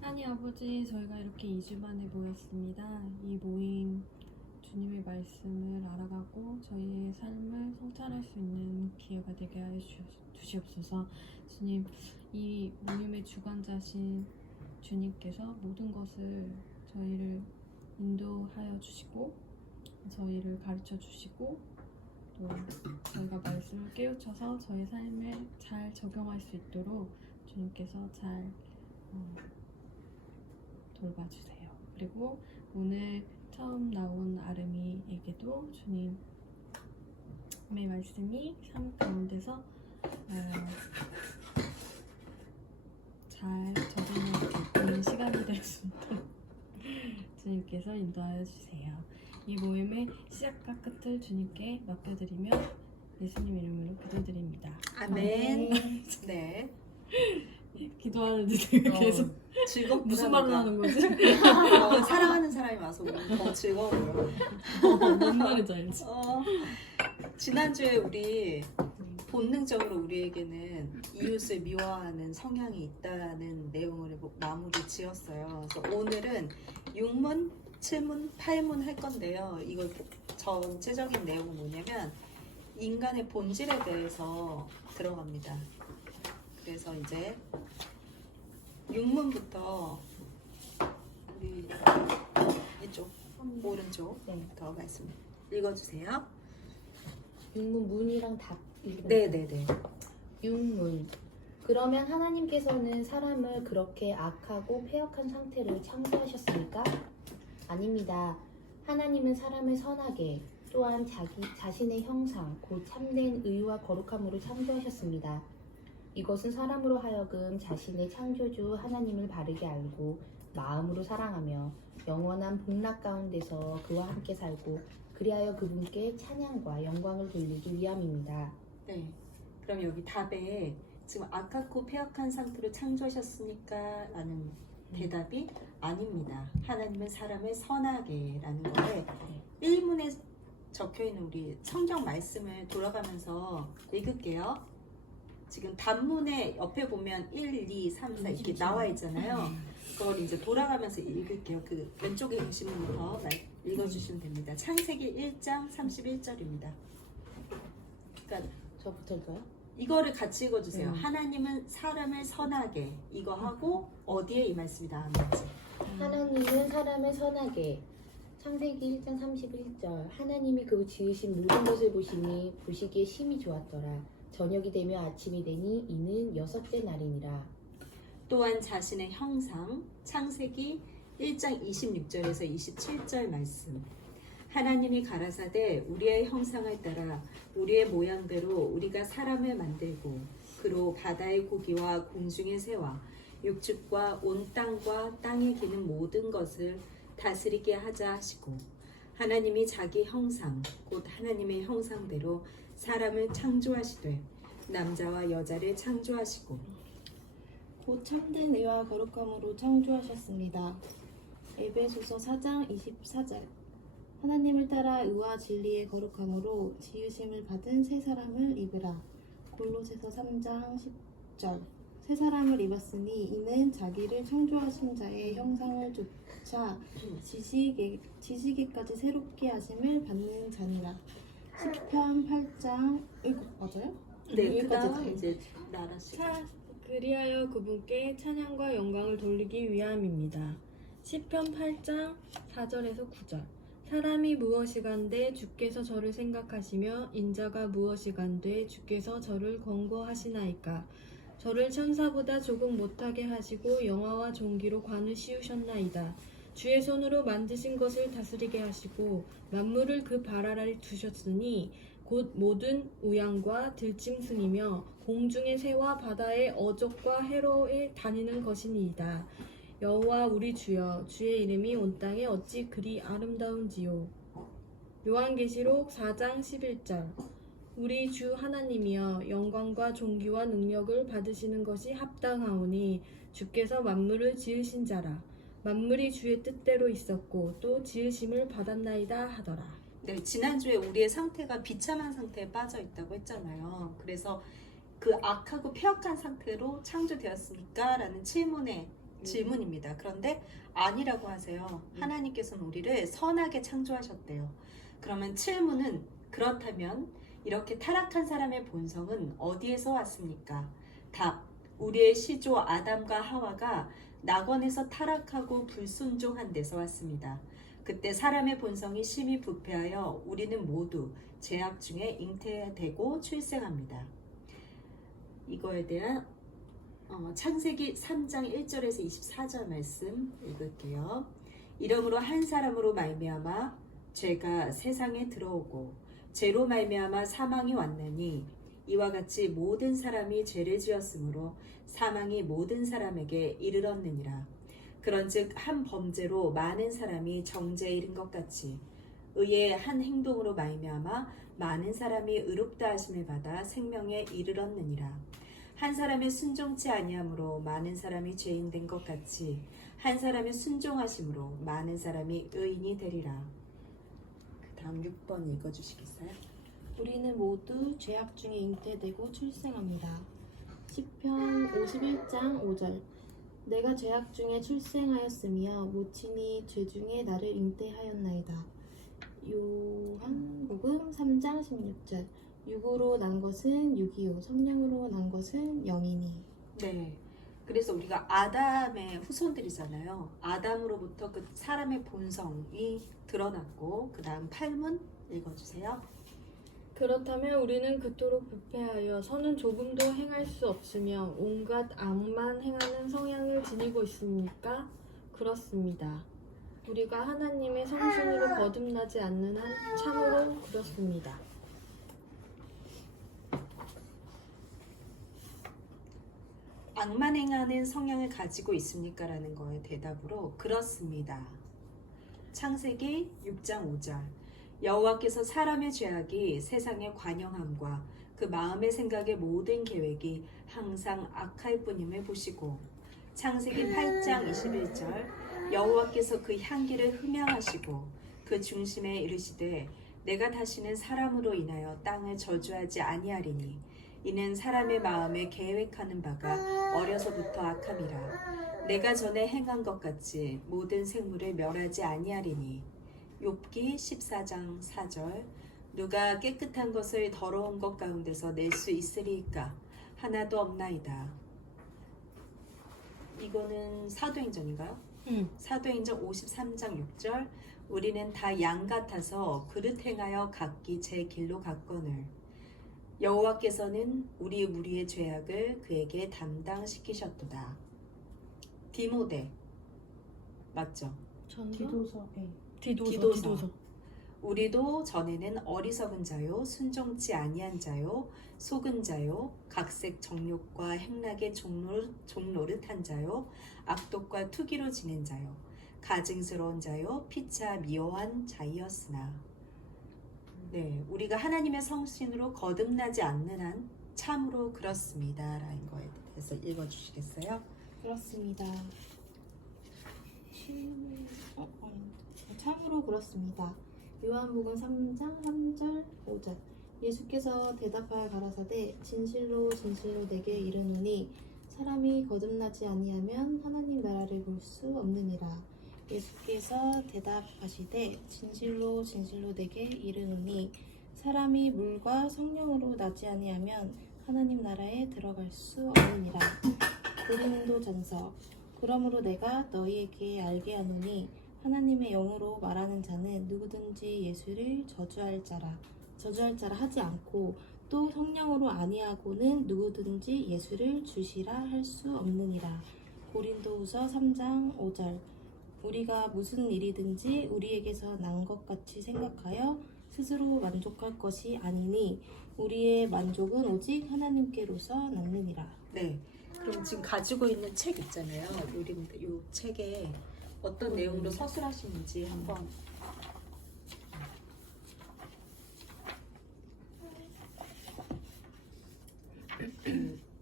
하나님 아버지, 저희가 이렇게 2주 만에 모였습니다. 이 모임 주님의 말씀을 알아가고 저희의 삶을 성찰할 수 있는 기회가 되게 하여 주시옵소서. 주님, 이 모임의 주관자신 주님께서 모든 것을 저희를 인도하여 주시고 저희를 가르쳐 주시고 또 저희가 말씀을 깨우쳐서 저희 삶에 잘 적용할 수 있도록 주님께서 잘 돌봐주세요. 그리고 오늘 처음 나온 아름이에게도 주님의 말씀이 삶 가운데서 잘 적용하는 시간이 될 수 있도록 주님께서 인도하여 주세요. 이 모임의 시작과 끝을 주님께 맡겨드리며 예수님 이름으로 기도드립니다. 아멘. 네. 기도하는데 되게 계속 즐겁구나. 무슨 말을 하는 거지? 사랑하는 사람이 와서 더 즐거워요. 뭔 말인지 알지? 지난주에 우리 본능적으로 우리에게는 이웃을 미워하는 성향이 있다는 내용을 마무리 지었어요. 그래서 오늘은 6문, 7문, 8문 할 건데요. 이거 전체적인 내용은 뭐냐면 인간의 본질에 대해서 들어갑니다. 그래서 이제 6문부터 우리 이쪽 오른쪽부터 말씀 읽어주세요. 윤문 문이랑 답. 네네네. 윤문. 그러면 하나님께서는 사람을 그렇게 악하고 패역한 상태를 창조하셨습니까? 아닙니다. 하나님은 사람을 선하게 또한 자신의 형상 곧 참된 의와 거룩함으로 창조하셨습니다. 이것은 사람으로 하여금 자신의 창조주 하나님을 바르게 알고 마음으로 사랑하며 영원한 복락 가운데서 그와 함께 살고 그리하여 그분께 찬양과 영광을 돌리기 위함입니다. 네. 그럼 여기 답에 지금 악하고 패역한 상태로 창조하셨으니까? 라는 대답이 아닙니다. 하나님은 사람을 선하게 라는 거에 1문에 적혀있는 우리 성경 말씀을 돌아가면서 읽을게요. 지금 단문에 옆에 보면 1, 2, 3, 4 이렇게 나와 있잖아요. 그걸 이제 돌아가면서 읽을게요. 그 왼쪽에 보시면부터 읽어주시면 됩니다. 창세기 1장 31절입니다. 그러니까 저부터인가요? 이거를 같이 읽어주세요. 하나님은 사람을 선하게 이거 하고 어디에 이 말씀이 나왔는지. 하나님은 사람을 선하게. 창세기 1장 31절. 하나님이 그 지으신 모든 것을 보시기에 심히 좋았더라. 저녁이 되며 아침이 되니 이는 여섯째 날이니라. 또한 자신의 형상. 창세기 1장 26절에서 27절 말씀. 하나님이 가라사대 우리의 형상을 따라 우리의 모양대로 우리가 사람을 만들고 그로 바다의 고기와 공중의 새와 육축과 온 땅과 땅에 기는 모든 것을 다스리게 하자 하시고 하나님이 자기 형상 곧 하나님의 형상대로 사람을 창조하시되 남자와 여자를 창조하시고 곧 참된 의와 거룩함으로 창조하셨습니다. 에베소서 4장 24절. 하나님을 따라 의와 진리의 거룩함으로 지으심을 받은 새 사람을 입으라. 골로새서 3장 10절. 새 사람을 입었으니 이는 자기를 창조하신 자의 형상을 쫓아 지시기까지 새롭게 하심을 받는 자니라. 시편 8장 이거 맞아요? 네, 여기까지 그다음 다 이제 나라씨. 그리하여 그분께 찬양과 영광을 돌리기 위함입니다. 시편 8장 4절에서 9절. 사람이 무엇이간데 주께서 저를 생각하시며 인자가 무엇이간데 주께서 저를 권고하시나이까. 저를 천사보다 조금 못하게 하시고 영화와 종기로 관을 씌우셨나이다. 주의 손으로 만드신 것을 다스리게 하시고 만물을 그 발 아래 두셨으니 곧 모든 우양과 들짐승이며 공중의 새와 바다의 어족과 해로에 다니는 것이니이다. 여호와 우리 주여, 주의 이름이 온 땅에 어찌 그리 아름다운지요. 요한계시록 4장 11절. 우리 주 하나님이여, 영광과 존귀와 능력을 받으시는 것이 합당하오니 주께서 만물을 지으신 자라. 만물이 주의 뜻대로 있었고 또 지으심을 받았나이다 하더라. 네, 지난주에 우리의 상태가 비참한 상태에 빠져 있다고 했잖아요. 그래서 그 악하고 폐역한 상태로 창조되었습니까? 라는 질문입니다. 그런데 아니라고 하세요. 하나님께서는 우리를 선하게 창조하셨대요. 그러면 질문은 그렇다면 이렇게 타락한 사람의 본성은 어디에서 왔습니까? 답. 우리의 시조 아담과 하와가 낙원에서 타락하고 불순종한 데서 왔습니다. 그때 사람의 본성이 심히 부패하여 우리는 모두 죄악 중에 잉태되고 출생합니다. 이거에 대한 창세기 3장 1절에서 24절 말씀 읽을게요. 이러므로 한 사람으로 말미암아 죄가 세상에 들어오고 죄로 말미암아 사망이 왔나니 이와 같이 모든 사람이 죄를 지었으므로 사망이 모든 사람에게 이르렀느니라. 그런즉 한 범죄로 많은 사람이 정죄에 이른 것 같이 의의 한 행동으로 말미암아 많은 사람이 의롭다 하심을 받아 생명에 이르렀느니라. 한 사람이 순종치 아니함으로 많은 사람이 죄인 된 것 같이 한 사람이 순종하심으로 많은 사람이 의인이 되리라. 그 다음 6번 읽어주시겠어요? 우리는 모두 죄악 중에 잉태되고 출생합니다. 시편 51장 5절. 내가 죄악 중에 출생하였으며 모친이 죄 중에 나를 잉태하였나이다. 요한복음 3장 16절. 육으로 난 것은 육이요 성령으로 난 것은 영이니. 네. 그래서 우리가 아담의 후손들이잖아요. 아담으로부터 그 사람의 본성이 드러났고 그 다음 8문 읽어주세요. 그렇다면 우리는 그토록 부패하여 선은 조금도 행할 수 없으며 온갖 악만 행하는 성향을 지니고 있습니까? 그렇습니다. 우리가 하나님의 성신으로 거듭나지 않는 한 참으로 그렇습니다. 악만 행하는 성향을 가지고 있습니까? 라는 거에 대답으로 그렇습니다. 창세기 6장 5절. 여호와께서 사람의 죄악이 세상에 관영함과 그 마음의 생각의 모든 계획이 항상 악할 뿐임을 보시고 창세기 8장 21절. 여호와께서 그 향기를 흠양하시고 그 중심에 이르시되 내가 다시는 사람으로 인하여 땅을 저주하지 아니하리니 이는 사람의 마음에 계획하는 바가 어려서부터 악함이라. 내가 전에 행한 것 같이 모든 생물을 멸하지 아니하리니. 욥기 14장 4절. 누가 깨끗한 것을 더러운 것 가운데서 낼 수 있으리이까? 하나도 없나이다. 이거는 사도행전인가요? 사도행전 53장 6절. 우리는 다 양 같아서 그릇 행하여 각기 제 길로 갔거늘 여호와께서는 우리 무리의 죄악을 그에게 담당시키셨도다. 디모데 맞죠? 디도서. 네. 디도서. 우리도 전에는 어리석은 자요 순종치 아니한 자요 속은 자요 각색 정욕과 행락의 종노릇한 자요 악독과 투기로 지낸 자요 가증스러운 자요 피차 미워한 자이었으나 네, 우리가 하나님의 성신으로 거듭나지 않는 한 참으로 그렇습니다. 라는 거에 대해서 읽어주시겠어요? 그렇습니다. 참으로 그렇습니다. 요한복음 3장 3절 5절. 예수께서 대답하여 가라사대 진실로 진실로 내게 이르노니 사람이 거듭나지 아니하면 하나님 나라를 볼 수 없느니라. 예수께서 대답하시되 진실로 진실로 내게 이르노니 사람이 물과 성령으로 나지 아니하면 하나님 나라에 들어갈 수 없느니라. 고린도전서. 그러므로 내가 너희에게 알게 하노니 하나님의 영으로 말하는 자는 누구든지 예수를 저주할 자라 하지 않고 또 성령으로 아니하고는 누구든지 예수를 주시라 할 수 없느니라. 고린도후서 3장 5절. 우리가 무슨 일이든지 우리에게서 난 것 같이 생각하여 스스로 만족할 것이 아니니 우리의 만족은 오직 하나님께로서 났느니라. 네. 그럼 지금 가지고 있는 책 있잖아요. 요 책에 어떤 내용으로 서술하시는지 한번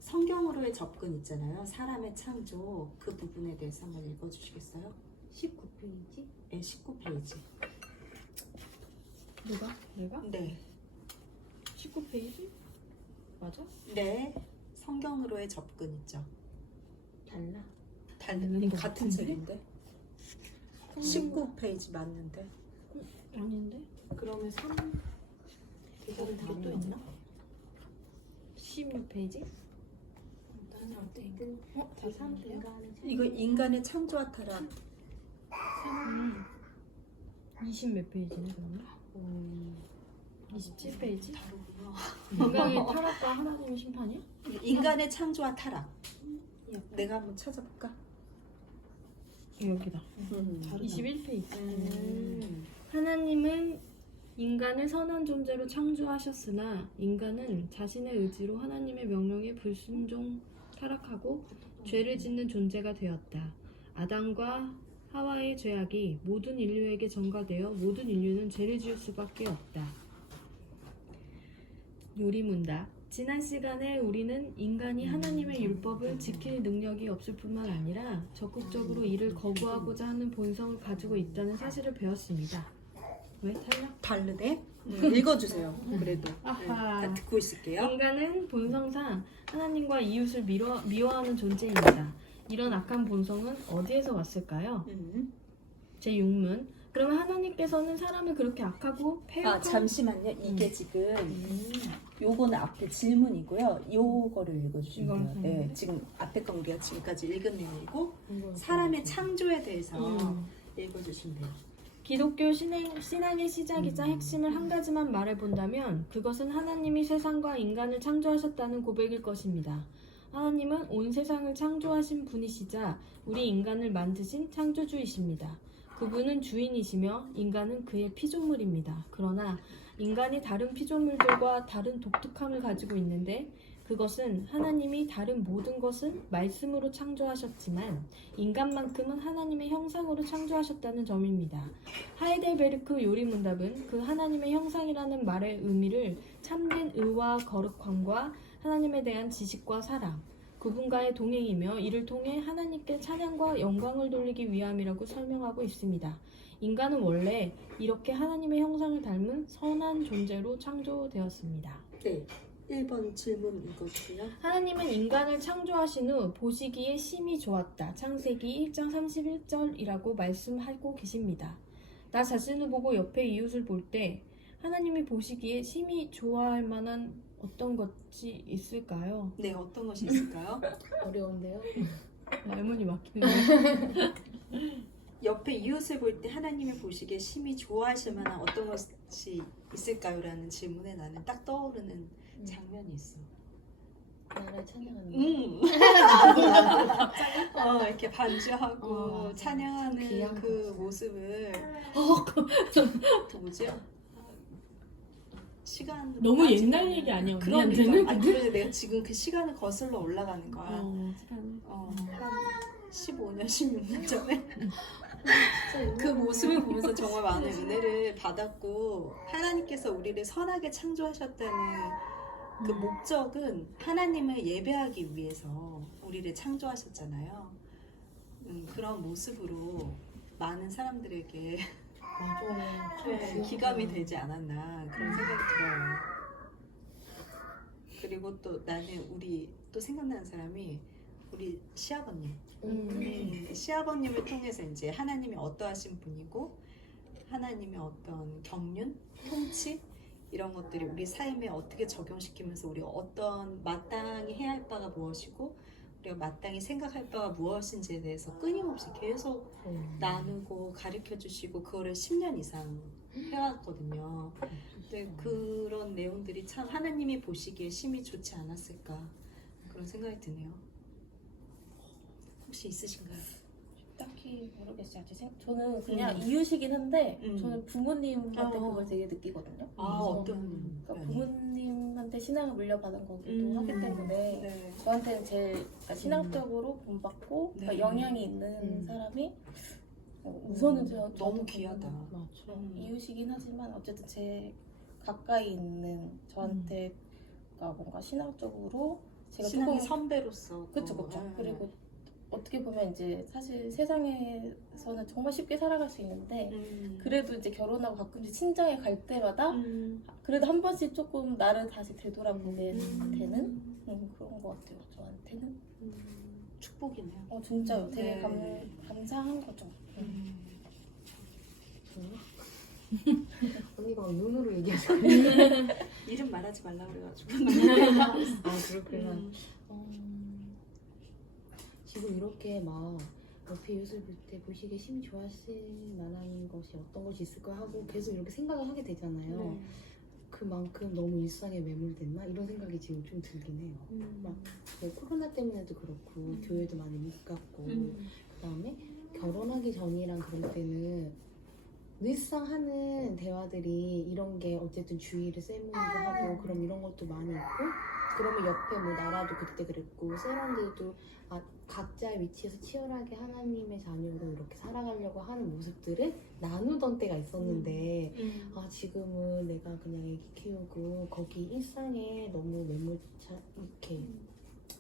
성경으로의 접근 있잖아요. 사람의 창조 그 부분에 대해서 한번 읽어주시겠어요? 19페이지? 네, 19페이지. 내가? 네. 19페이지? 맞아? 네. 성경으로의 접근 있죠. 달라. 다른 것 같은 같은데? 책인데 19페이지 맞는데. 아닌데? 그러면 3 대답은 다른 또 거 있나? 16페이지? 다른 거 어쨌든 다시 제3 할게요. 인간의 이거 인간의 창조와 타락. 20 몇 페이지네 그러면? 27페이지? 다르구나. 인간의 타락과 하나님의 심판이야? 인간의 창조와 타락. 내가 한번 찾아볼까? 여기다. 다르다. 21페이지. 하나님은 인간을 선한 존재로 창조하셨으나 인간은 자신의 의지로 하나님의 명령에 불순종 타락하고 죄를 짓는 존재가 되었다. 아담과 하와의 죄악이 모든 인류에게 전가되어 모든 인류는 죄를 지을 수밖에 없다. 요리문답. 지난 시간에 우리는 인간이 하나님의 율법을 지킬 능력이 없을 뿐만 아니라 적극적으로 이를 거부하고자 하는 본성을 가지고 있다는 사실을 배웠습니다. 왜? 탈락? 다르네? 읽어주세요. 그래도 아하. 다 듣고 있을게요. 인간은 본성상 하나님과 이웃을 미워하는 존재입니다. 이런 악한 본성은 어디에서 왔을까요? 제 6문. 그러면 하나님께서는 사람을 그렇게 악하고 폐역한 잠시만요. 이게 지금 요거는 앞에 질문이고요. 요거를 읽어주시면 돼요. 이걸 네, 지금 앞에 건 우리가 지금까지 읽은 내용이고 사람의 창조에 대해서 읽어주시면 돼요. 기독교 신앙의 시작이자 핵심을 한 가지만 말해본다면 그것은 하나님이 세상과 인간을 창조하셨다는 고백일 것입니다. 하나님은 온 세상을 창조하신 분이시자 우리 인간을 만드신 창조주이십니다. 그분은 주인이시며 인간은 그의 피조물입니다. 그러나 인간이 다른 피조물들과 다른 독특함을 가지고 있는데 그것은 하나님이 다른 모든 것을 말씀으로 창조하셨지만 인간만큼은 하나님의 형상으로 창조하셨다는 점입니다. 하이델베르크 요리문답은 그 하나님의 형상이라는 말의 의미를 참된 의와 거룩함과 하나님에 대한 지식과 사랑, 그분과의 동행이며 이를 통해 하나님께 찬양과 영광을 돌리기 위함이라고 설명하고 있습니다. 인간은 원래 이렇게 하나님의 형상을 닮은 선한 존재로 창조되었습니다. 네, 1번 질문 읽어주세요. 하나님은 인간을 창조하신 후 보시기에 심히 좋았다. 창세기 1장 31절이라고 말씀하고 계십니다. 나 자신을 보고 옆에 이웃을 볼 때 하나님이 보시기에 심히 좋아할 만한 어떤 것이 있을까요? 네, 어떤 것이 있을까요? 어려운데요. 말문이 막히네요. 옆에 이웃을 볼 때 하나님을 보시기에 심히 좋아하실 만한 어떤 것이 있을까요? 라는 질문에 나는 딱 떠오르는 장면이 있어. 나를 찬양하는 이렇게 반주하고 찬양하는 귀한 그 모습을 그 뭐지요? 시간 너무 옛날 얘기 아니야, 언니한테는? 그러니까 그래 내가 지금 그 시간을 거슬러 올라가는 거야. 한 15년, 16년 전에 그 모습을 보면서 정말 많은 은혜를 받았고 하나님께서 우리를 선하게 창조하셨다는 그 목적은 하나님을 예배하기 위해서 우리를 창조하셨잖아요. 그런 모습으로 많은 사람들에게 기감이 되지 않았나 그런 생각이 들어요. 그리고 또 나는 우리 또 생각나는 사람이 우리 시아버님. 시아버님을 통해서 이제 하나님이 어떠하신 분이고 하나님의 어떤 경륜, 통치 이런 것들이 우리 삶에 어떻게 적용시키면서 우리가 어떤 마땅히 해야 할 바가 무엇이고 우리가 마땅히 생각할 바가 무엇인지에 대해서 끊임없이 계속 나누고 가르쳐 주시고 그거를 10년 이상 해왔거든요. 근데 그런 내용들이 참 하나님이 보시기에 심히 좋지 않았을까 그런 생각이 드네요. 혹시 있으신가요? 딱히 모르겠어요. 저는 그냥 이웃이긴 한데 저는 부모님한테 어. 그걸 되게 느끼거든요. 어떤 그러니까 부모님한테 신앙을 물려받은 거기도 하기 때문에 네. 저한테는 제일 그러니까 신앙적으로 본받고 네. 그러니까 영향이 있는 사람이 우선은 저도 너무 귀하다. 이웃이긴 하지만 어쨌든 제 가까이 있는 저한테가 뭔가 신앙적으로 제가 신앙의 조금 선배로서 그쵸 또, 그쵸 네. 그리고 어떻게 보면 이제 사실 세상에서는 정말 쉽게 살아갈 수 있는데 그래도 이제 결혼하고 가끔씩 친정에 갈 때마다 그래도 한 번씩 조금 나를 다시 되돌아보게 되는 그런 것 같아요. 저한테는. 축복이네요. 진짜요. 되게 네. 감사한 거죠. 언니가 눈으로 얘기하서 이름 말하지 말라 그래가지고. 아 그렇구나. 지금 이렇게 막 옆에 이웃을 볼때 보시기에 심히 좋아하실 만한 것이 어떤 것이 있을까 하고 계속 이렇게 생각을 하게 되잖아요. 그만큼 너무 일상에 매몰됐나 이런 생각이 지금 좀 들긴 해요. 막 뭐 코로나 때문에도 그렇고 교회도 많이 못 갔고 그다음에 결혼하기 전이랑 그럴 때는 늘상 하는 대화들이 이런 게 어쨌든 주의를 셀모도 하고 그럼 이런 것도 많이 있고 그러면 옆에 뭐 나라도 그때 그랬고 세런들도 각자의 위치에서 치열하게 하나님의 자녀로 이렇게 살아가려고 하는 모습들을 나누던 때가 있었는데 지금은 내가 그냥 애기 키우고 거기 일상에 너무 이렇게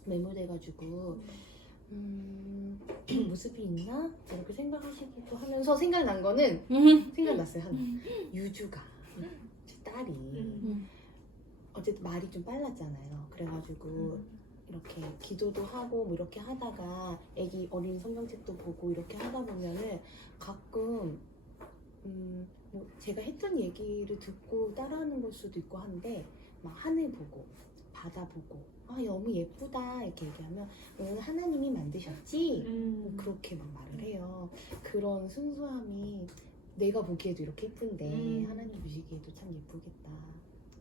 매몰돼가지고 모습이 있나? 이렇게 생각하시기도 하면서 생각난 거는 생각났어요. 하나 유주가 제 딸이 어쨌든 말이 좀 빨랐잖아요. 그래가지고 이렇게 기도도 하고 뭐 이렇게 하다가 애기 어린 성경책도 보고 이렇게 하다 보면은 가끔 뭐 제가 했던 얘기를 듣고 따라하는 걸 수도 있고 한데 막 하늘 보고 바다 보고 너무 예쁘다 이렇게 얘기하면 오늘 하나님이 만드셨지? 뭐 그렇게 막 말을 해요. 그런 순수함이 내가 보기에도 이렇게 예쁜데 하나님 보시기에도 참 예쁘겠다.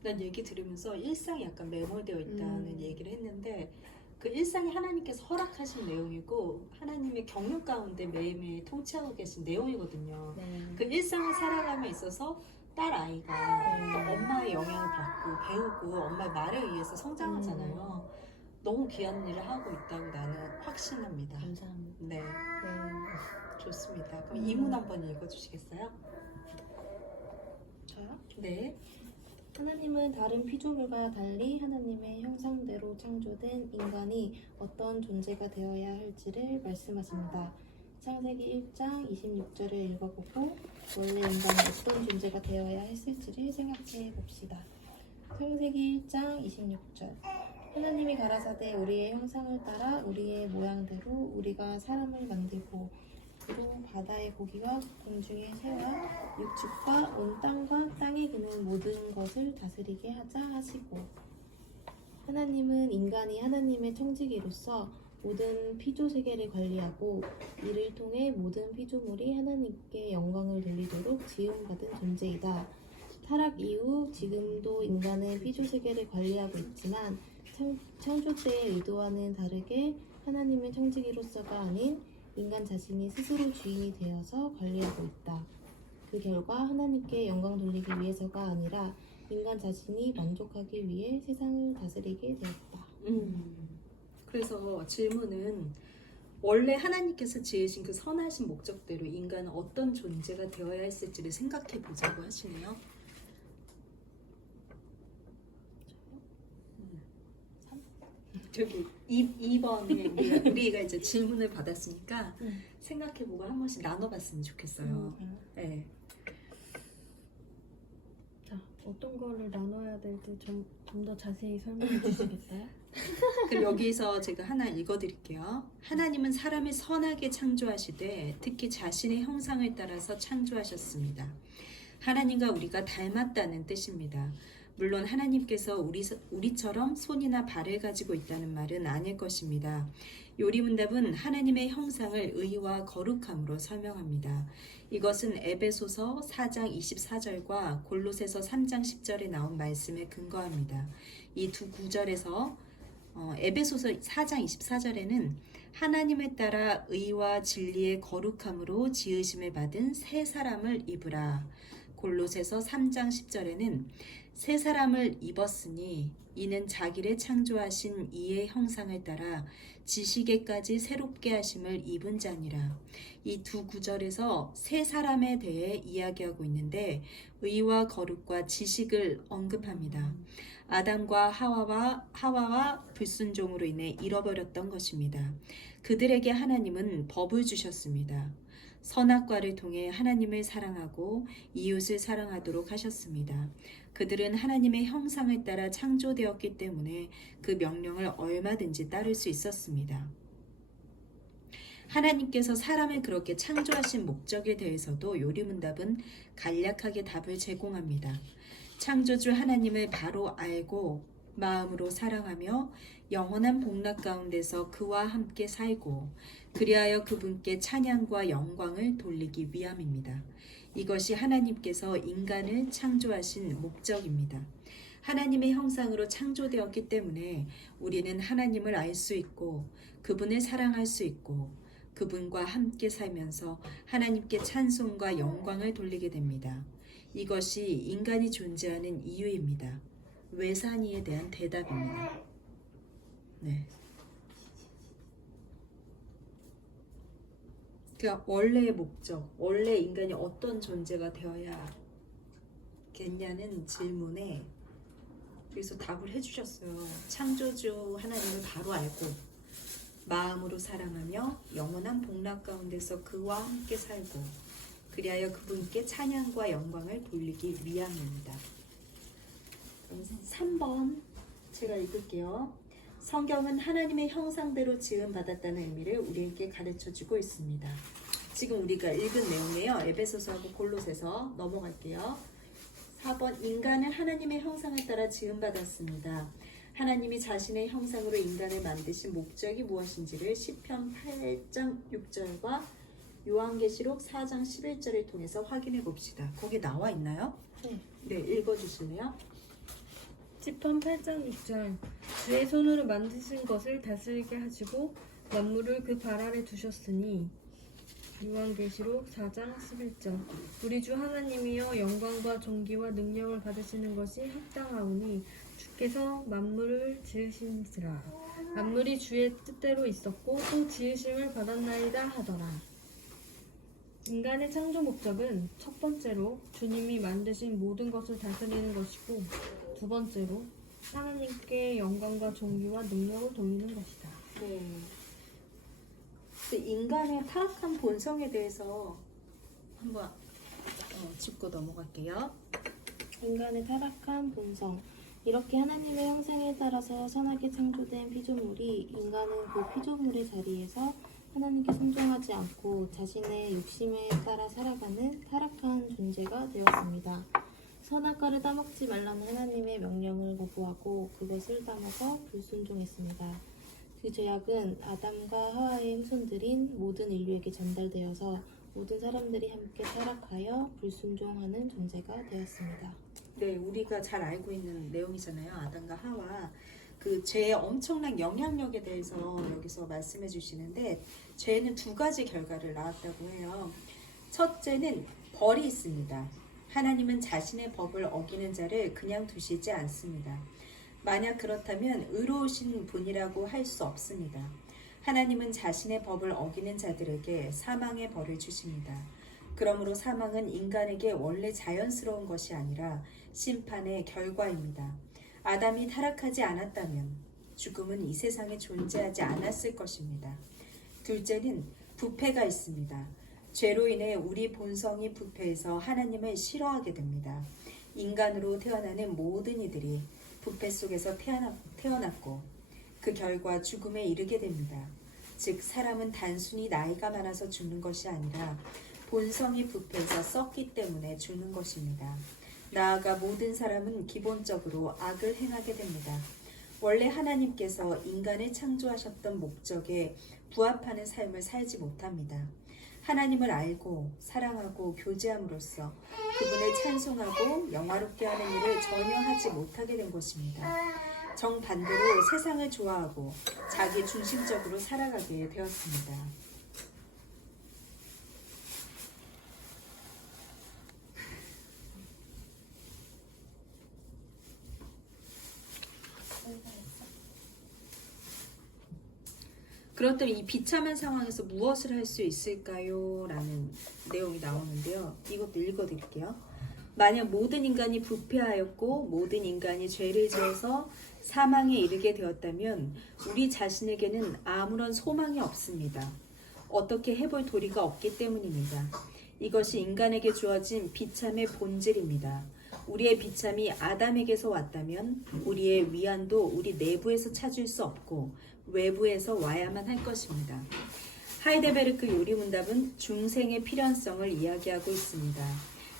난 얘기 들으면서 일상이 약간 매몰되어 있다는 얘기를 했는데 그 일상이 하나님께서 허락하신 내용이고 하나님의 경륜 가운데 매일매일 통치하고 계신 내용이거든요. 그 일상을 살아감에 있어서 딸 아이가 또 엄마의 영향을 받고 배우고 엄마의 말에 의해서 성장하잖아요. 너무 귀한 일을 하고 있다고 나는 확신합니다. 감사합니다. 네, 좋습니다. 그럼 이문 한번 읽어주시겠어요? 저요? 네. 하나님은 다른 피조물과 달리 하나님의 형상대로 창조된 인간이 어떤 존재가 되어야 할지를 말씀하십니다. 창세기 1장 26절을 읽어보고 원래 인간이 어떤 존재가 되어야 했을지를 생각해 봅시다. 창세기 1장 26절 하나님이 가라사대 우리의 형상을 따라 우리의 모양대로 우리가 사람을 만들고 그로 바다의 고기와 공중의 새와 육축과 온 땅과 땅에 기는 모든 것을 다스리게 하자 하시고 하나님은 인간이 하나님의 청지기로서 모든 피조 세계를 관리하고 이를 통해 모든 피조물이 하나님께 영광을 돌리도록 지음받은 존재이다. 타락 이후 지금도 인간은 피조 세계를 관리하고 있지만 창조 때의 의도와는 다르게 하나님의 청지기로서가 아닌 인간 자신이 스스로 주인이 되어서 관리하고 있다. 그 결과 하나님께 영광 돌리기 위해서가 아니라 인간 자신이 만족하기 위해 세상을 다스리게 되었다. 그래서 질문은 원래 하나님께서 지으신 그 선하신 목적대로 인간은 어떤 존재가 되어야 했을지를 생각해 보자고 하시네요. 저기 2번에 우리가 이제 질문을 받았으니까 생각해보고 한 번씩 나눠봤으면 좋겠어요. 네. 자, 어떤 거를 나눠야 될지 좀 더 자세히 설명해 주시겠어요? 그럼 여기서 제가 하나 읽어드릴게요. 하나님은 사람을 선하게 창조하시되 특히 자신의 형상을 따라서 창조하셨습니다. 하나님과 우리가 닮았다는 뜻입니다. 물론 하나님께서 우리처럼 손이나 발을 가지고 있다는 말은 아닐 것입니다. 요리문답은 하나님의 형상을 의와 거룩함으로 설명합니다. 이것은 에베소서 4장 24절과 골로새서 3장 10절에 나온 말씀에 근거합니다. 이 두 구절에서 에베소서 4장 24절에는 하나님을 따라 의와 진리의 거룩함으로 지으심을 받은 새 사람을 입으라. 골로새서 3장 10절에는 새 사람을 입었으니 이는 자기를 창조하신 이의 형상을 따라 지식에까지 새롭게 하심을 입은 자니라. 이 두 구절에서 새 사람에 대해 이야기하고 있는데 의와 거룩과 지식을 언급합니다. 아담과 하와와 불순종으로 인해 잃어버렸던 것입니다. 그들에게 하나님은 법을 주셨습니다. 선악과를 통해 하나님을 사랑하고 이웃을 사랑하도록 하셨습니다. 그들은 하나님의 형상을 따라 창조되었기 때문에 그 명령을 얼마든지 따를 수 있었습니다. 하나님께서 사람을 그렇게 창조하신 목적에 대해서도 요리문답은 간략하게 답을 제공합니다. 창조주 하나님을 바로 알고 마음으로 사랑하며 영원한 복락 가운데서 그와 함께 살고 그리하여 그분께 찬양과 영광을 돌리기 위함입니다. 이것이 하나님께서 인간을 창조하신 목적입니다. 하나님의 형상으로 창조되었기 때문에 우리는 하나님을 알 수 있고 그분을 사랑할 수 있고 그분과 함께 살면서 하나님께 찬송과 영광을 돌리게 됩니다. 이것이 인간이 존재하는 이유입니다. 왜 사니에 대한 대답입니다. 네. 그러니까 원래의 목적, 원래 인간이 어떤 존재가 되어야겠냐는 질문에 그래서 답을 해주셨어요. 창조주 하나님을 바로 알고 마음으로 사랑하며 영원한 복락 가운데서 그와 함께 살고 그리하여 그분께 찬양과 영광을 돌리기 위함입니다. 3번 제가 읽을게요. 성경은 하나님의 형상대로 지음받았다는 의미를 우리에게 가르쳐주고 있습니다. 지금 우리가 읽은 내용이에요. 에베소서하고 골로새서 넘어갈게요. 4번 인간은 하나님의 형상을 따라 지음받았습니다. 하나님이 자신의 형상으로 인간을 만드신 목적이 무엇인지를 시편 8장 6절과 요한계시록 4장 11절을 통해서 확인해 봅시다. 거기 나와 있나요? 네, 읽어주실래요? 시편 8장 6절 주의 손으로 만드신 것을 다스리게 하시고 만물을 그 발 아래 두셨으니 요한계시록 4장 11절 우리 주 하나님이여 영광과 존귀와 능력을 받으시는 것이 합당하오니 주께서 만물을 지으신지라 만물이 주의 뜻대로 있었고 또 지으심을 받았나이다 하더라. 인간의 창조 목적은 첫 번째로 주님이 만드신 모든 것을 다스리는 것이고 두 번째로 하나님께 영광과 존귀와 능력을 돌리는 것이다. 네. 인간의 타락한 본성에 대해서 한번 짚고 넘어갈게요. 인간의 타락한 본성. 이렇게 하나님의 형상에 따라서 선하게 창조된 피조물이 인간은 그 피조물의 자리에서 하나님께 순종하지 않고 자신의 욕심에 따라 살아가는 타락한 존재가 되었습니다. 선악과를 따먹지 말라는 하나님의 명령을 거부하고 그것을 따먹어 불순종했습니다. 그 죄악은 아담과 하와의 후손들인 모든 인류에게 전달되어서 모든 사람들이 함께 타락하여 불순종하는 존재가 되었습니다. 네, 우리가 잘 알고 있는 내용이잖아요. 아담과 하와. 그 죄의 엄청난 영향력에 대해서 여기서 말씀해 주시는데 죄는 두 가지 결과를 낳았다고 해요. 첫째는 벌이 있습니다. 하나님은 자신의 법을 어기는 자를 그냥 두시지 않습니다. 만약 그렇다면 의로우신 분이라고 할 수 없습니다. 하나님은 자신의 법을 어기는 자들에게 사망의 벌을 주십니다. 그러므로 사망은 인간에게 원래 자연스러운 것이 아니라 심판의 결과입니다. 아담이 타락하지 않았다면 죽음은 이 세상에 존재하지 않았을 것입니다. 둘째는 부패가 있습니다. 죄로 인해 우리 본성이 부패해서 하나님을 싫어하게 됩니다. 인간으로 태어나는 모든 이들이 부패 속에서 태어났고 그 결과 죽음에 이르게 됩니다. 즉 사람은 단순히 나이가 많아서 죽는 것이 아니라 본성이 부패해서 썩기 때문에 죽는 것입니다. 나아가 모든 사람은 기본적으로 악을 행하게 됩니다. 원래 하나님께서 인간을 창조하셨던 목적에 부합하는 삶을 살지 못합니다. 하나님을 알고 사랑하고 교제함으로써 그분을 찬송하고 영화롭게 하는 일을 전혀 하지 못하게 된 것입니다. 정반대로 세상을 좋아하고 자기 중심적으로 살아가게 되었습니다. 그렇다면 이 비참한 상황에서 무엇을 할 수 있을까요? 라는 내용이 나오는데요. 이것도 읽어드릴게요. 만약 모든 인간이 부패하였고 모든 인간이 죄를 지어서 사망에 이르게 되었다면 우리 자신에게는 아무런 소망이 없습니다. 어떻게 해볼 도리가 없기 때문입니다. 이것이 인간에게 주어진 비참의 본질입니다. 우리의 비참이 아담에게서 왔다면 우리의 위안도 우리 내부에서 찾을 수 없고 외부에서 와야만 할 것입니다. 하이데베르크 요리문답은 중생의 필연성을 이야기하고 있습니다.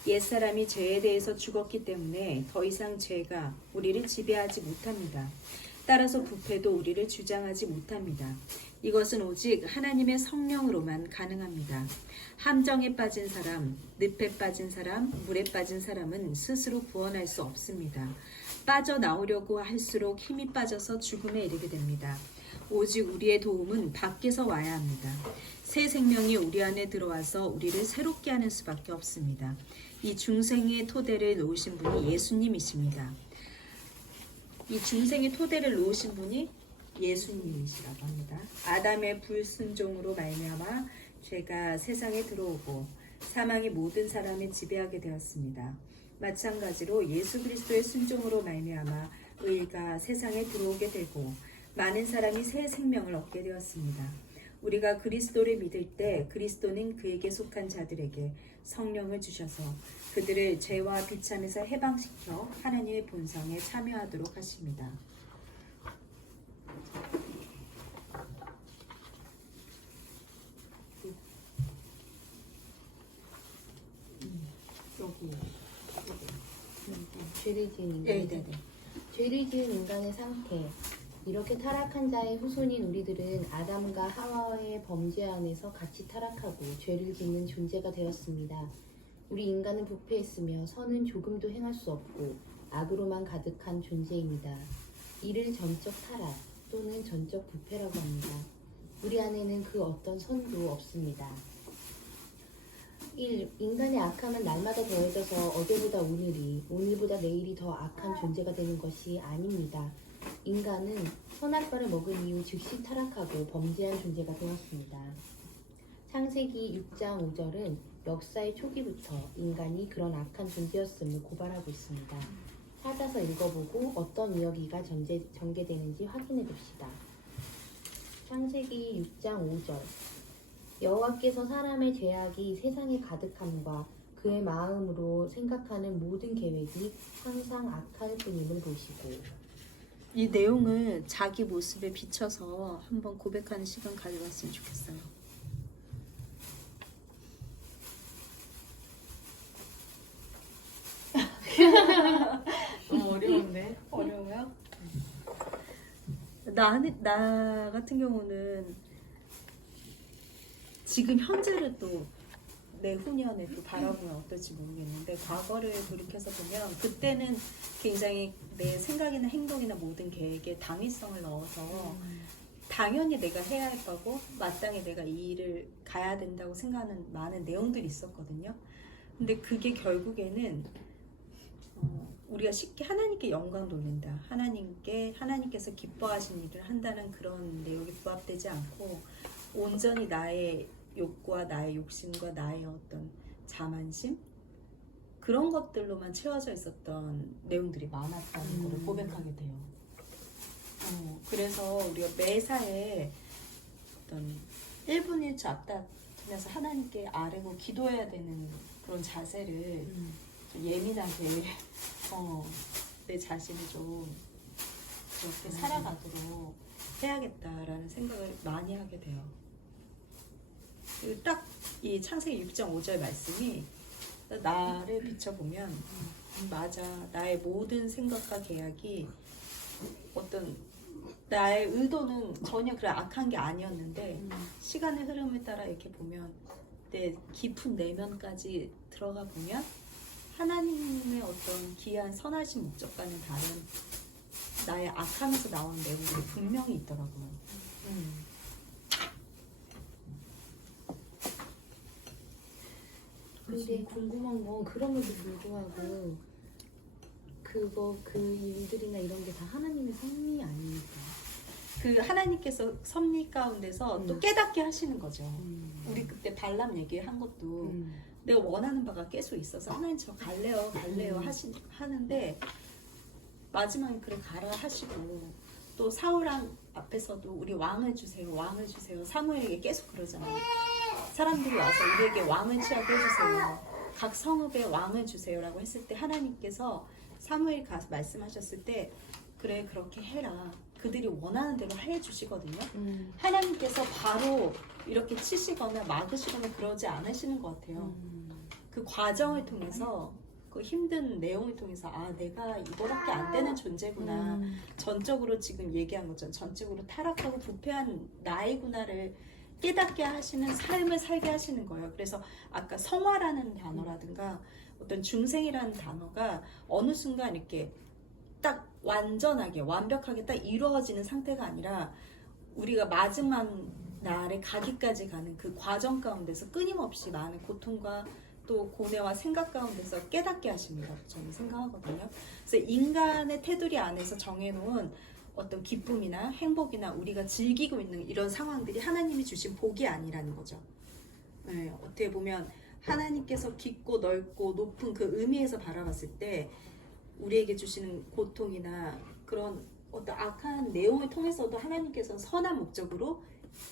옛사람이 죄에 대해서 죽었기 때문에 더 이상 죄가 우리를 지배하지 못합니다. 따라서 부패도 우리를 주장하지 못합니다. 이것은 오직 하나님의 성령으로만 가능합니다. 함정에 빠진 사람, 늪에 빠진 사람, 물에 빠진 사람은 스스로 구원할 수 없습니다. 빠져나오려고 할수록 힘이 빠져서 죽음에 이르게 됩니다. 오직 우리의 도움은 밖에서 와야 합니다. 새 생명이 우리 안에 들어와서 우리를 새롭게 하는 수밖에 없습니다. 이 중생의 토대를 놓으신 분이 예수님이십니다. 이 중생의 토대를 놓으신 분이 예수님이시라고 합니다. 아담의 불순종으로 말미암아 죄가 세상에 들어오고 사망이 모든 사람을 지배하게 되었습니다. 마찬가지로 예수 그리스도의 순종으로 말미암아 의가 세상에 들어오게 되고 많은 사람이 새 생명을 얻게 되었습니다. 우리가 그리스도를 믿을 때 그리스도는 그에게 속한 자들에게 성령을 주셔서 그들을 죄와 비참에서 해방시켜 하나님의 본성에 참여하도록 하십니다. 죄를 지은 인간. 네네네. 죄를 지은 인간의 상태. 이렇게 타락한 자의 후손인 우리들은 아담과 하와의 범죄 안에서 같이 타락하고 죄를 짓는 존재가 되었습니다. 우리 인간은 부패했으며 선은 조금도 행할 수 없고 악으로만 가득한 존재입니다. 이를 전적 타락 또는 전적 부패라고 합니다. 우리 안에는 그 어떤 선도 없습니다. 1. 인간의 악함은 날마다 더해져서 어제보다 오늘이, 오늘보다 내일이 더 악한 존재가 되는 것이 아닙니다. 인간은 선악과를 먹은 이후 즉시 타락하고 범죄한 존재가 되었습니다. 창세기 6장 5절은 역사의 초기부터 인간이 그런 악한 존재였음을 고발하고 있습니다. 찾아서 읽어보고 어떤 이야기가 전개되는지 확인해 봅시다. 창세기 6장 5절 여호와께서 사람의 죄악이 세상에 가득함과 그의 마음으로 생각하는 모든 계획이 항상 악할 뿐임을 보시고. 이 내용을 자기 모습에 비춰서 한번 고백하는 시간 가져봤으면 좋겠어요. 너무 어려운데? 어려워요? 나 같은 경우는 지금 현재를 또 내후년에 또 바라보면 어떨지 모르겠는데 과거를 돌이켜서 보면 그때는 굉장히 내 생각이나 행동이나 모든 계획에 당위성을 넣어서 당연히 내가 해야 할 거고 마땅히 내가 이 일을 가야 된다고 생각하는 많은 내용들이 있었거든요. 근데 그게 결국에는 우리가 쉽게 하나님께 영광 돌린다. 하나님께서 기뻐하신 일을 한다는 그런 내용이 부합되지 않고 온전히 나의 욕구와 나의 욕심과 나의 어떤 자만심 그런 것들로만 채워져 있었던 내용들이 많았다는 걸 고백하게 돼요. 그래서 우리가 매사에 어떤 1분 1초 앞다투면서 하나님께 아뢰고 기도해야 되는 그런 자세를 좀 예민하게 내 자신을 좀 그렇게 살아가도록 해야겠다라는 생각을 많이 하게 돼요. 딱 이 창세기 6장 5절 말씀이 나를 비춰보면 맞아. 나의 모든 생각과 계약이 어떤 나의 의도는 전혀 그런 악한 게 아니었는데 시간의 흐름을 따라 이렇게 보면 내 깊은 내면까지 들어가 보면 하나님의 어떤 귀한 선하신 목적과는 다른 나의 악함에서 나온 내용들이 분명히 있더라고요. 근데 궁금한 건 그럼에도 불구하고 그 일들이나 이런 게 다 하나님의 섭리 아닙니까? 그 하나님께서 섭리 가운데서 또 깨닫게 하시는 거죠. 우리 그때 발람 얘기한 것도 내가 원하는 바가 계속 있어서 하나님 저 갈래요 하는데 마지막에 그래 가라 하시고 또 사울왕 앞에서도 우리 왕을 주세요 사무엘에게 계속 그러잖아요. 사람들이 와서 우리에게 왕을 취하게 해주세요, 각 성읍에 왕을 주세요라고 했을 때 하나님께서 사무엘 가서 말씀하셨을 때 그래 그렇게 해라, 그들이 원하는 대로 해주시거든요. 하나님께서 바로 이렇게 치시거나 막으시거나 그러지 않으시는 것 같아요. 그 과정을 통해서 그 힘든 내용을 통해서 아 내가 이거밖에 안 되는 존재구나, 전적으로 지금 얘기한 것처럼 전적으로 타락하고 부패한 나이구나를 깨닫게 하시는 삶을 살게 하시는 거예요. 그래서 아까 성화라는 단어라든가 어떤 중생이라는 단어가 어느 순간 이렇게 딱 완전하게 완벽하게 딱 이루어지는 상태가 아니라 우리가 마지막 날에 가기까지 가는 그 과정 가운데서 끊임없이 많은 고통과 또 고뇌와 생각 가운데서 깨닫게 하십니다. 저는 생각하거든요. 그래서 인간의 테두리 안에서 정해놓은 어떤 기쁨이나 행복이나 우리가 즐기고 있는 이런 상황들이 하나님이 주신 복이 아니라는 거죠. 네, 어떻게 보면 하나님께서 깊고 넓고 높은 그 의미에서 바라봤을 때 우리에게 주시는 고통이나 그런 어떤 악한 내용을 통해서도 하나님께서 선한 목적으로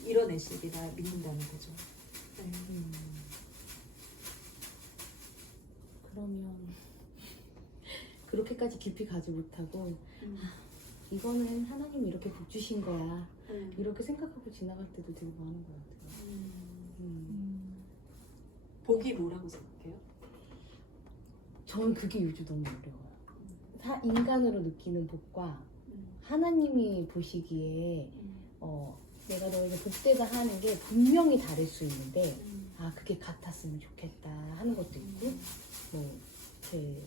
이뤄내시리라 믿는다는 거죠. 네. 그러면 그렇게까지 깊이 가지 못하고 이거는 하나님이 이렇게 복 주신 거야 이렇게 생각하고 지나갈 때도 되게 많은 것 같아요. 복이 뭐라고 생각해요? 저는 그게 요즘 너무 어려워요. 인간으로 느끼는 복과 하나님이 보시기에 내가 너에게 복되다 하는 게 분명히 다를 수 있는데 아 그게 같았으면 좋겠다 하는 것도 있고 뭐 제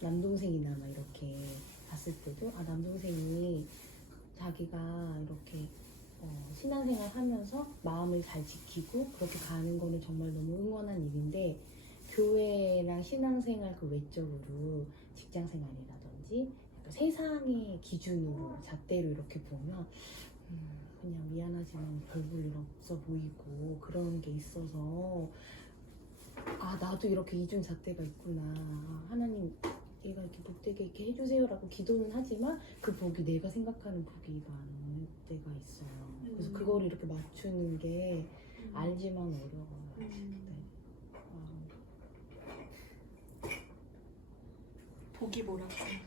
남동생이나 막 이렇게 봤을 때도 아 남동생이 자기가 이렇게 신앙생활 하면서 마음을 잘 지키고 그렇게 가는 거는 정말 너무 응원한 일인데 교회랑 신앙생활 그 외적으로 직장생활이라든지 약간 세상의 기준으로 잣대로 이렇게 보면 그냥 미안하지만 별 볼 일 없어 보이고 그런 게 있어서 아 나도 이렇게 이중 잣대가 있구나, 하나님 얘가 이렇게 복되게 이렇게 해주세요라고 기도는 하지만 그 복이 내가 생각하는 복이가 아닐 때가 있어요. 그래서 그거를 이렇게 맞추는 게 알지만 어려워요. 네. 복이 뭐라고 생각하세요?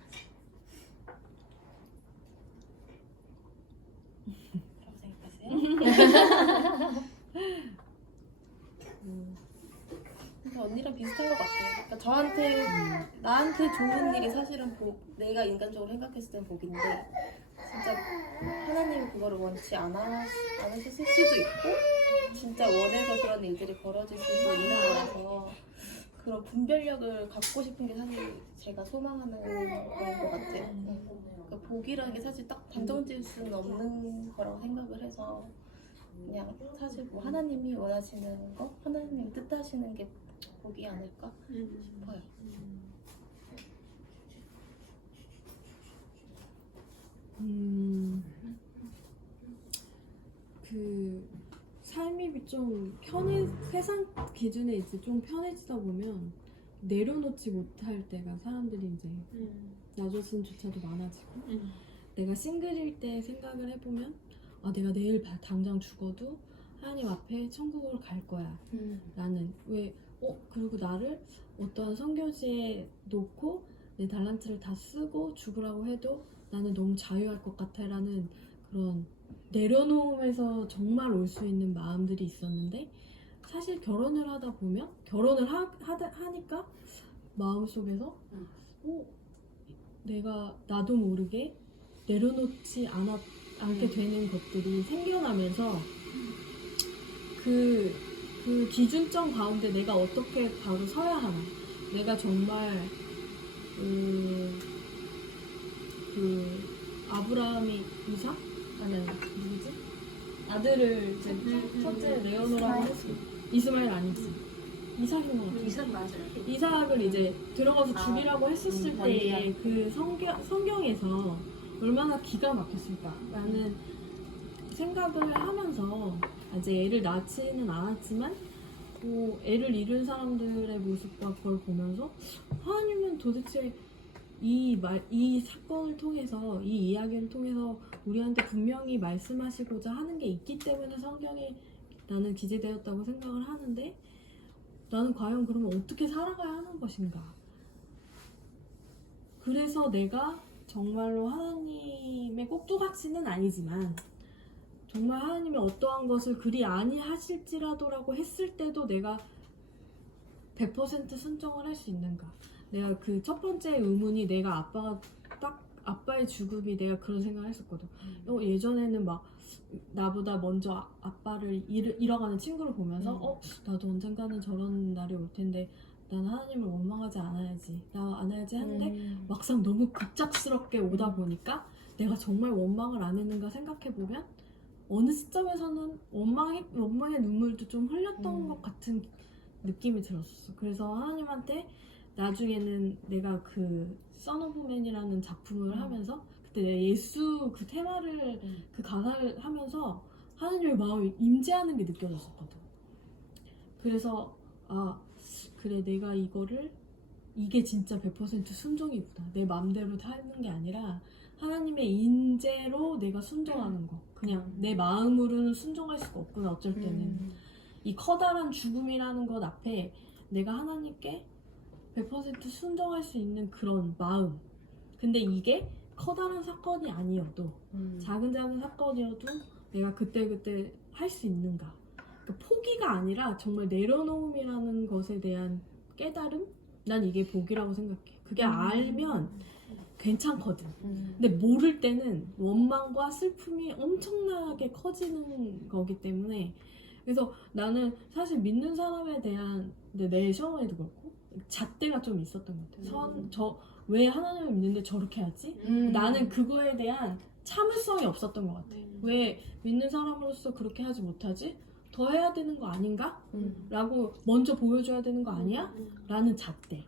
뭐라고 생각하세요? 언니랑 비슷한 것 같아요. 그러니까 저한테 나한테 좋은 일이 사실은 내가 인간적으로 생각했을 땐 복인데 진짜 하나님이 그거를 원치 않으실 수도 있고 진짜 원해서 그런 일들이 벌어질 수도 있는 거라서 그런 분별력을 갖고 싶은 게 사실 제가 소망하는 거인 것 같아요. 그러니까 복이라는 게 사실 딱 단정 지을 수는 없는 거라고 생각을 해서 그냥 사실 뭐 하나님이 원하시는 거, 하나님이 뜻하시는 게 복이 아닐까 싶어요. 그 삶이 좀 세상 기준에 이제 좀 편해지다 보면 내려놓지 못할 때가 사람들이 이제 나 자신조차도 많아지고 내가 싱글일 때 생각을 해보면 아 내가 내일 당장 죽어도 하나님 앞에 천국을 갈 거야 라는 그리고 나를 어떠한 선교지에 놓고 내 달란트를 다 쓰고 죽으라고 해도 나는 너무 자유할 것 같아 라는 그런 내려놓음에서 정말 올 수 있는 마음들이 있었는데 사실 결혼을 하다 보면 결혼을 하니까 마음속에서 내가 나도 모르게 내려놓지 않게 되는 것들이 생겨나면서 그 기준점 가운데 내가 어떻게 바로 서야 하나, 내가 정말 아브라함이 이삭? 아니 누구지? 아들을 이제 첫째 내어놓으라고 했어. 이스마엘 아니지? 이삭인 것 같아. 이삭 맞아요. 이삭을 이제 들어가서 죽이라고 했었을 때의 그 성경에서 얼마나 기가 막혔을까라는 생각을 하면서 이제 애를 낳지는 않았지만 애를 잃은 사람들의 모습과 그걸 보면서 하나님은 도대체 이 사건을 통해서 이 이야기를 통해서 우리한테 분명히 말씀하시고자 하는 게 있기 때문에 성경에 나는 기재되었다고 생각을 하는데 나는 과연 그러면 어떻게 살아가야 하는 것인가? 그래서 내가 정말로 하나님의 꼭두각시는 아니지만 정말 하나님의 어떠한 것을 그리 아니하실지라도라고 했을 때도 내가 100% 순종을 할 수 있는가? 내가 그 첫 번째 의문이 내가 아빠의 죽음이 내가 그런 생각을 했었거든. 예전에는 막 나보다 먼저 아빠를 잃어가는 친구를 보면서 나도 언젠가는 저런 날이 올 텐데 난 하나님을 원망하지 않아야지 하는데 막상 너무 급작스럽게 오다 보니까 내가 정말 원망을 안 했는가 생각해보면 어느 시점에서는 원망의 눈물도 좀 흘렸던 것 같은 느낌이 들었었어. 그래서 하나님한테 나중에는 내가 그 선 오브 맨이라는 작품을 하면서 그때 내가 예수 그 테마를 그 가사를 하면서 하나님의 마음이 임재하는 게 느껴졌었거든. 그래서 그래 내가 이게 진짜 100% 순종이구나. 내 마음대로 하는 게 아니라 하나님의 인재로 내가 순종하는 거. 그냥 내 마음으로는 순종할 수가 없구나. 어쩔 때는 이 커다란 죽음이라는 것 앞에 내가 하나님께 100% 순종할 수 있는 그런 마음. 근데 이게 커다란 사건이 아니어도 작은 사건이어도 내가 그때 할 수 있는가. 그러니까 포기가 아니라 정말 내려놓음이라는 것에 대한 깨달음? 난 이게 복이라고 생각해. 그게 알면 괜찮거든. 근데 모를 때는 원망과 슬픔이 엄청나게 커지는 거기 때문에 그래서 나는 사실 믿는 사람에 대한 내 시어머니도 그렇고 잣대가 좀 있었던 것 같아요. 왜 하나님을 믿는데 저렇게 하지? 나는 그거에 대한 참을성이 없었던 것 같아. 왜 믿는 사람으로서 그렇게 하지 못하지? 더 해야 되는 거 아닌가? 라고 먼저 보여줘야 되는 거 아니야? 라는 잣대.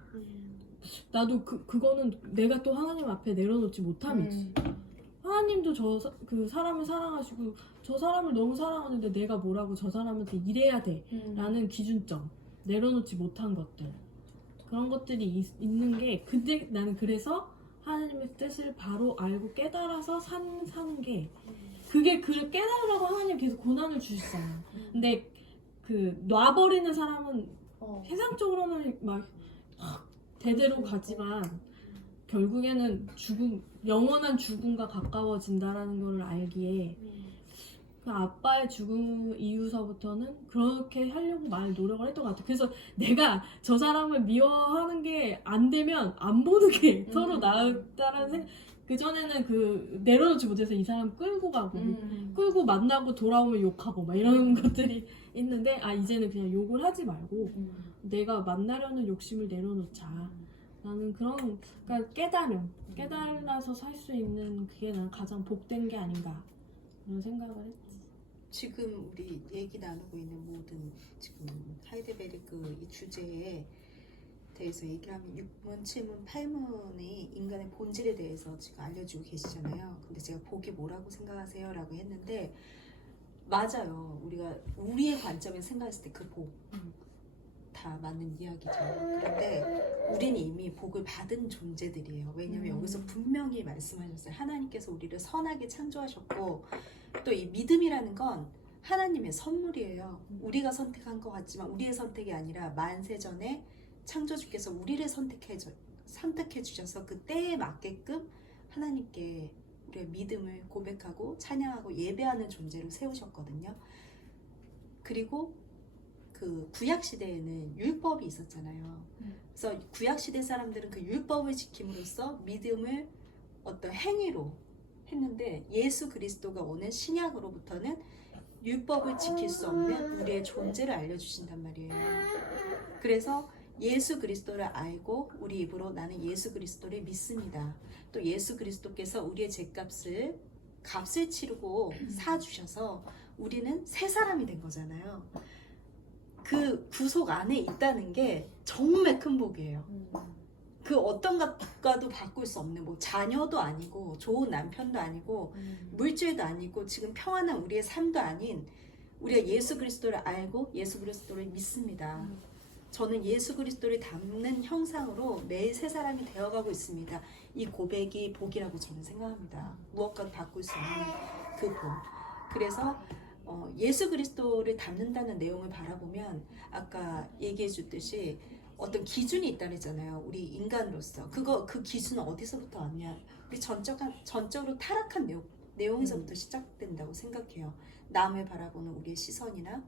나도 그거는 내가 또 하나님 앞에 내려놓지 못함이지. 하나님도 그 사람을 사랑하시고 저 사람을 너무 사랑하는데 내가 뭐라고 저 사람한테 이래야 돼 라는 기준점, 내려놓지 못한 것들, 그런 것들이 있는 게 근데 나는 그래서 하나님의 뜻을 바로 알고 깨달아서 사는 게 그게 깨달으라고 하나님 계속 고난을 주시잖아. 근데 그 놔버리는 사람은 세상적으로는 막 대대로 가지만 결국에는 영원한 죽음과 가까워진다라는 걸 알기에 그 아빠의 죽음 이후서부터는 그렇게 하려고 많이 노력을 했던 것 같아. 그래서 내가 저 사람을 미워하는 게 안 되면 안 보는 게 서로 나았다라는 생각. 그전에는 내려놓지 못해서 이 사람 끌고 가고 끌고 만나고 돌아오면 욕하고 막 이런 것들이 있는데 이제는 그냥 욕을 하지 말고 내가 만나려는 욕심을 내려놓자. 나는 그러니까 깨달아서 살 수 있는 그게 난 가장 복된 게 아닌가 그런 생각을 했지. 지금 우리 얘기 나누고 있는 모든 지금 하이데베르크 이 주제에 대해서 얘기하면 6문, 7문, 8문의 인간의 본질에 대해서 지금 알려주고 계시잖아요. 근데 제가 복이 뭐라고 생각하세요? 라고 했는데 맞아요. 우리가 우리의 관점에서 생각했을 때 그 복 다 맞는 이야기죠. 그런데 우리는 이미 복을 받은 존재들이에요. 왜냐하면 여기서 분명히 말씀하셨어요. 하나님께서 우리를 선하게 창조하셨고 또 이 믿음이라는 건 하나님의 선물이에요. 우리가 선택한 것 같지만 우리의 선택이 아니라 만세전에 창조주께서 우리를 선택해 주셔서 그 때에 맞게끔 하나님께 우리의 믿음을 고백하고 찬양하고 예배하는 존재로 세우셨거든요. 그리고 그 구약시대에는 율법이 있었잖아요. 그래서 구약시대 사람들은 그 율법을 지킴으로써 믿음을 어떤 행위로 했는데 예수 그리스도가 오는 신약으로부터는 율법을 지킬 수 없는 우리의 존재를 알려주신단 말이에요. 그래서 예수 그리스도를 알고 우리 입으로 나는 예수 그리스도를 믿습니다. 또 예수 그리스도께서 우리의 값을 치르고 사주셔서 우리는 새 사람이 된 거잖아요. 그 구속 안에 있다는 게 정말 큰 복이에요. 그 어떤 것과도 바꿀 수 없는 뭐 자녀도 아니고 좋은 남편도 아니고 물질도 아니고 지금 평안한 우리의 삶도 아닌 우리가 예수 그리스도를 알고 예수 그리스도를 믿습니다. 저는 예수 그리스도를 닮는 형상으로 매일 새 사람이 되어가고 있습니다. 이 고백이 복이라고 저는 생각합니다. 무엇과도 바꿀 수 없는 그 복. 그래서 예수 그리스도를 닮는다는 내용을 바라보면 아까 얘기해 줬듯이 어떤 기준이 있다 그랬잖아요. 우리 인간으로서 그 기준은 어디서부터 왔냐? 우리 전적으로 타락한 내용에서부터 시작된다고 생각해요. 남을 바라보는 우리의 시선이나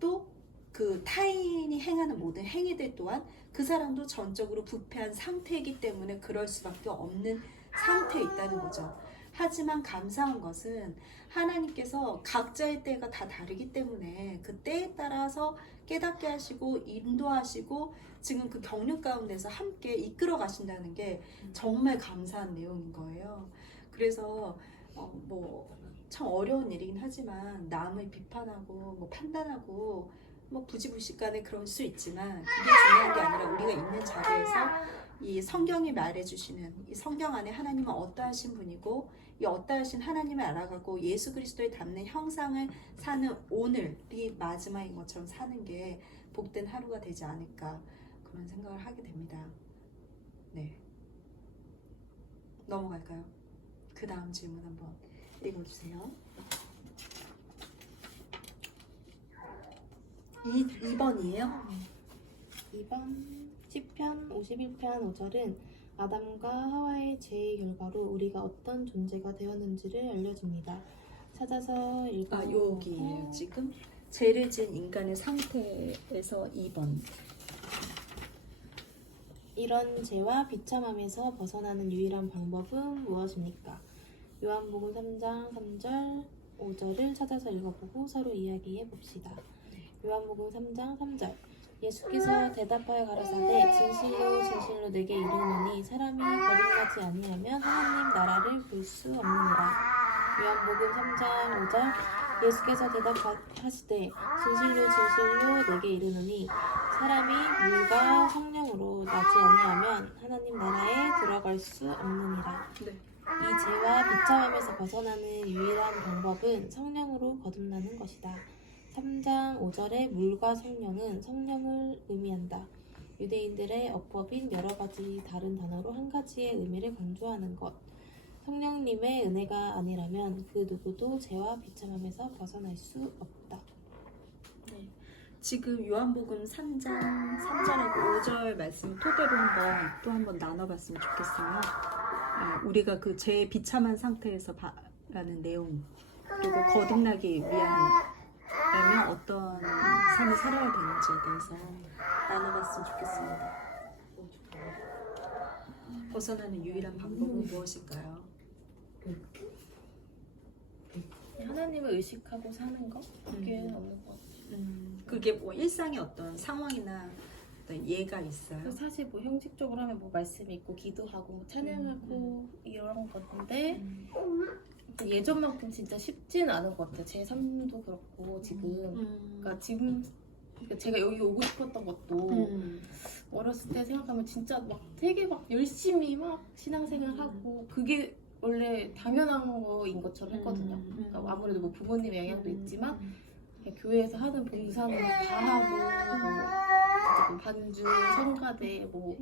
또 그 타인이 행하는 모든 행위들 또한 그 사람도 전적으로 부패한 상태이기 때문에 그럴 수밖에 없는 상태에 있다는 거죠. 하지만 감사한 것은 하나님께서 각자의 때가 다 다르기 때문에 그 때에 따라서 깨닫게 하시고 인도하시고 지금 그 경륜 가운데서 함께 이끌어 가신다는 게 정말 감사한 내용인 거예요. 그래서 뭐 참 어려운 일이긴 하지만 남을 비판하고 뭐 판단하고 뭐 부지불식간에 그럴 수 있지만 그게 중요한 게 아니라 우리가 있는 자리에서 이 성경이 말해주시는 이 성경 안에 하나님은 어떠하신 분이고 이 어떠하신 하나님을 알아가고 예수 그리스도에 닮는 형상을 사는 오늘이 마지막인 것처럼 사는 게 복된 하루가 되지 않을까 그런 생각을 하게 됩니다. 네, 넘어갈까요? 그 다음 질문 한번 읽어주세요. 2번이에요? 2번 시편 51편 5절은 아담과 하와의 죄의 결과로 우리가 어떤 존재가 되었는지를 알려줍니다. 찾아서 읽어보고 여기에요. 지금 죄를 지은 인간의 상태에서 2번. 이런 죄와 비참함에서 벗어나는 유일한 방법은 무엇입니까? 요한복음 3장 3절 5절을 찾아서 읽어보고 서로 이야기해 봅시다. 요한복음 3장 3절 예수께서 대답하여 가라사대 진실로 진실로 내게 이르노니 사람이 거듭나지 아니하면 하나님 나라를 볼 수 없느니라. 요한복음 3장 5절 예수께서 대답하시되 진실로 진실로 내게 이르노니 사람이 물과 성령으로 나지 아니하면 하나님 나라에 들어갈 수 없느니라. 네. 이 죄와 비참함에서 벗어나는 유일한 방법은 성령으로 거듭나는 것이다. 3장 5절의 물과 성령은 성령을 의미한다. 유대인들의 어법인 여러 가지 다른 단어로 한 가지의 의미를 강조하는 것. 성령님의 은혜가 아니라면 그 누구도 죄와 비참함에서 벗어날 수 없다. 네. 지금 요한복음 3장 3절하고 5절 말씀 토대로 한번 나눠봤으면 좋겠어요. 우리가 그 죄의 비참한 상태에서 라는 내용 그리고 거듭나기 위하면 어떤 삶을 살아야 되는지에 대해서 나눠봤으면 좋겠습니다. 벗어나는 유일한 방법은 무엇일까요? 하나님을 의식하고 사는 거? 그게 없는 것 같아요. 그게 뭐 일상의 어떤 상황이나 어떤 예가 있어요? 그래서 사실 뭐 형식적으로 하면 뭐 말씀이 있고 기도하고 뭐 찬양하고 이런 건데 예전만큼 진짜 쉽지는 않은 것 같아요. 제 삶도 그렇고 지금 그러니까 제가 여기 오고 싶었던 것도 어렸을 때 생각하면 진짜 막 되게 막 열심히 막 신앙생활하고 그게 원래 당연한 거인 것처럼 했거든요. 그러니까 아무래도 뭐 부모님의 영향도 있지만 그냥 교회에서 하는 봉사는 다 하고 뭐 반주, 성가대 뭐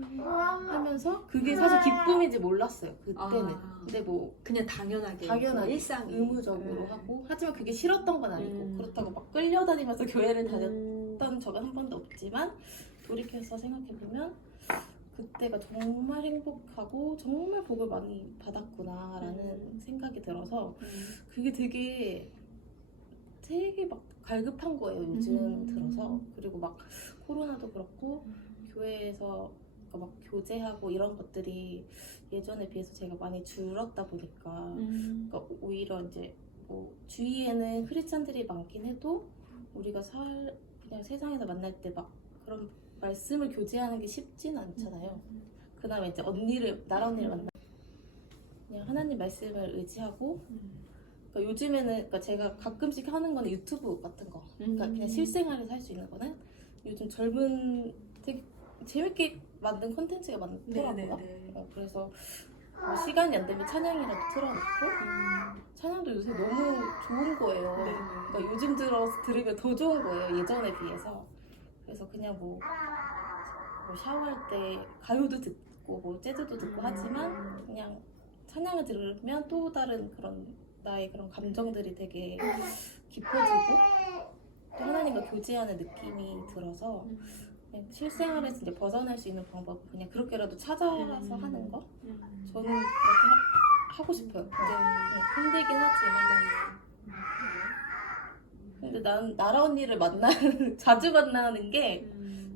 하면서 그게 사실 기쁨인지 몰랐어요 그때는. 근데 뭐 그냥 당연하게 일상 의무적으로 하고 하지만 그게 싫었던 건 아니고 그렇다고 막 끌려다니면서 교회를 다녔던 적은 한 번도 없지만 돌이켜서 생각해보면 그때가 정말 행복하고 정말 복을 많이 받았구나라는 생각이 들어서 그게 되게 막 갈급한 거예요 요즘 들어서. 그리고 막 코로나도 그렇고 교회에서 막 교제하고 이런 것들이 예전에 비해서 제가 많이 줄었다 보니까 그러니까 오히려 이제 뭐 주위에는 크리스찬들이 많긴 해도 우리가 그냥 세상에서 만날 때 막 그런 말씀을 교제하는 게 쉽진 않잖아요. 그 다음에 이제 나라 언니를 만나 그냥 하나님 말씀을 의지하고 그러니까 요즘에는 그러니까 제가 가끔씩 하는 거는 유튜브 같은 거 그러니까 그냥 실생활에서 할 수 있는 거는 요즘 되게 재밌게 만든 콘텐츠가 많더라고요. 네네네. 그래서 뭐 시간이 안 되면 찬양이라도 틀어놓고 찬양도 요새 너무 좋은 거예요. 네. 그러니까 요즘 들어서 들으면 더 좋은 거예요. 예전에 비해서. 그래서 그냥 뭐 샤워할 때 가요도 듣고 뭐 재즈도 듣고 하지만 그냥 찬양을 들으면 또 다른 그런 나의 그런 감정들이 되게 깊어지고 또 하나님과 교제하는 느낌이 들어서 그냥 실생활에서 이제 벗어날 수 있는 방법은 그냥 그렇게라도 찾아서 하는 거. 저는 그렇게 하고 싶어요. 힘들긴 하지만. 근데 난 나라 언니를 자주 만나는 게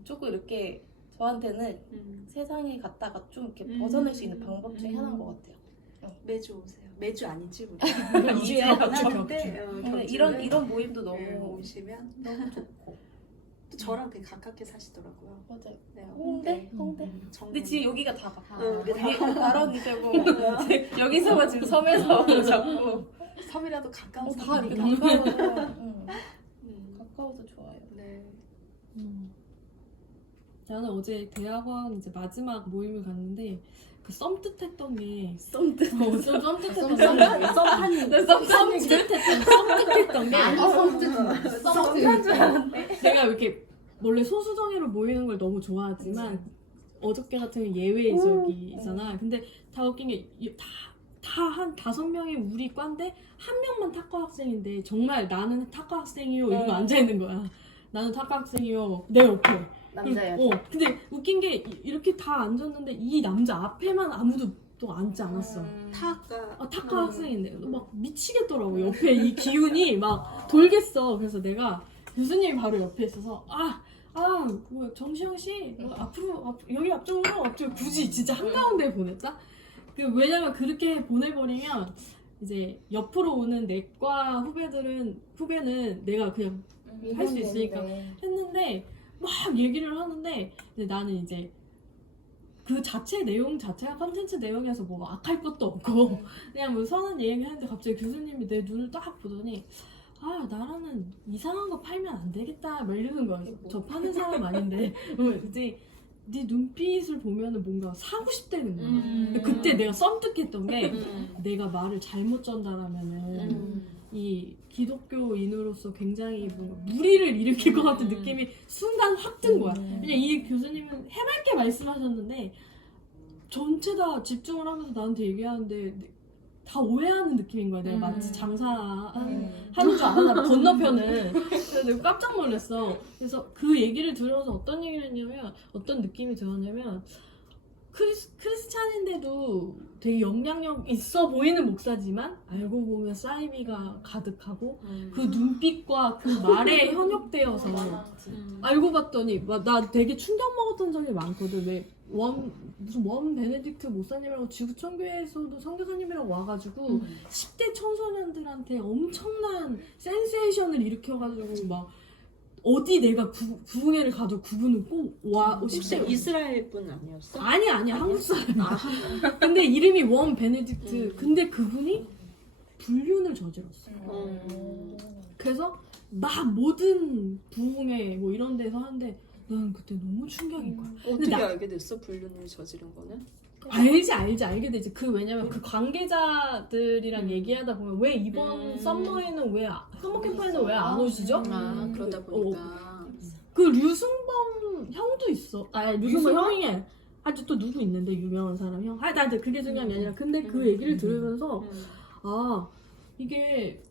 조금 이렇게 저한테는 세상에 갔다가 좀 이렇게 벗어날 수 있는 방법 중에 하나인 것 같아요. 매주 오세요. 매주 아니지 우리. 이주에 하는데 이런 모임도 너무 오시면 너무 좋고. 또 저랑 되게 가깝게 사시더라고요. 맞아요. 네, 홍대? 근데 지금 여기가 다 가까워. 우리 나라 언니 되고 여기서만 지금 섬에서 자꾸 섬이라도 가까운 다 이렇게 섬이니까. 가까워서 음, 가까워서 좋아요. 네. 나는 어제 대학원 이제 마지막 모임을 갔는데 그 썸뜻했던 게 썸뜻. 좀 썸뜻했던 게 썸뜻했던 게 썸뜻 내가 이렇게 원래 소수정예로 모이는 걸 너무 좋아하지만 어저께 같은 경우 예외적이잖아. 근데 다 웃긴 게 다 한 5명이 우리 과인데 한 명만 탁과 학생인데 정말 나는 탁과 학생이요 이러고 앉아있는 거야. 나는 탁과 학생이요 내 옆에. 남자야. 근데 웃긴 게 이렇게 다 앉았는데 이 남자 앞에만 아무도 또 앉지 않았어. 탁과 학생인데 막 미치겠더라고. 옆에 이 기운이 막 돌겠어. 그래서 내가 교수님이 바로 옆에 있어서 뭐 정시영 씨 앞으로 여기 앞쪽으로 굳이 진짜 한가운데 보냈다. 왜냐면 그렇게 보내버리면 이제 옆으로 오는 내과 후배는 내가 그냥 할 수 있으니까 했는데 막 얘기를 하는데 이제 나는 이제 그 내용 자체가 컨텐츠 내용에서 뭐 악할 것도 없고 그냥 뭐 선한 얘기 하는데 갑자기 교수님이 내 눈을 딱 보더니 나라는 이상한 거 팔면 안 되겠다 막 이러는 거야. 저 파는 사람 아닌데 이제 네 눈빛을 보면은 뭔가 사고 싶다는 거야. 그때 내가 썸뜩했던 게 내가 말을 잘못 전달하면은 이 기독교인으로서 굉장히 뭔가 무리를 일으킬 것 같은 느낌이 순간 확 든 거야. 그냥 이 교수님은 해맑게 말씀하셨는데 전체 다 집중을 하면서 나한테 얘기하는데 다 오해하는 느낌인 거야. 내가 마치 장사하는 줄 아나 건너편은. 그래서 내가 깜짝 놀랐어. 그래서 그 얘기를 들으면서 어떤 얘기를 했냐면 어떤 느낌이 들었냐면 크리스찬인데도 되게 영향력 있어 보이는 목사지만 알고 보면 사이비가 가득하고 그 눈빛과 그 말에 현혹되어서 알고 봤더니 나 되게 충격 먹었던 적이 많거든. 왜 무슨 원 베네딕트 목사님이라고 지구촌교회에서도 선교사님이라고 와가지고 10대 청소년들한테 엄청난 센세이션을 일으켜가지고 막 어디 내가 구흥회를 가도 그분은 꼭 와. 혹시 이스라엘 분 아니었어? 아니야 한국 사람. 근데 이름이 원 베네딕트. 근데 그분이 불륜을 저질렀어. 그래서 막 모든 부흥회 뭐 이런 데서 하는데 나는 그때 너무 충격인 거야. 어떻게 알게 됐어? 불륜을 저지른 거는? 알게 되지. 왜냐면 그 관계자들이랑 얘기하다 보면 왜 이번 썸머에는 서머 캠프에는 왜 안 오시죠? 그러다 보니까 그 류승범 형도 있어. 류승범 형이 아직 또 누구 있는데 유명한 사람 형. 나한테 그게 중요한 게 아니라 근데 그 얘기를 들으면서 이게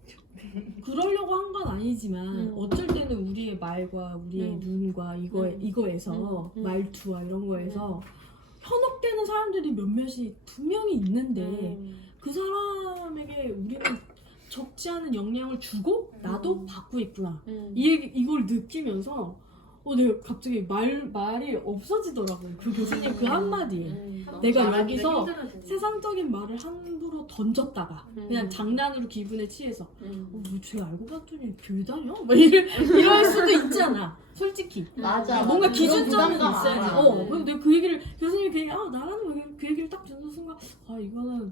그러려고 한 건 아니지만 어쩔 때는 우리의 말과 우리의 눈과 이거에서 말투와 이런 거에서 현혹되는 사람들이 몇몇이 분명히 있는데 그 사람에게 우리는 적지 않은 영향을 주고 나도 받고 있구나. 이걸 느끼면서 내가 갑자기 말이 없어지더라고요. 그 교수님 그 한마디에. 내가 여기서 세상적인 말을 함부로 던졌다가 그냥 장난으로 기분에 취해서 쟤 알고 봤더니 교회 다녀? 막 이럴 수도 있잖아. 솔직히. 맞아. 뭔가 그런 기준점이 부담감 있어야지. 알아. 근데 그 얘기를 교수님이 그 얘기 나라는 그 얘기를 딱 듣는 순간 이거는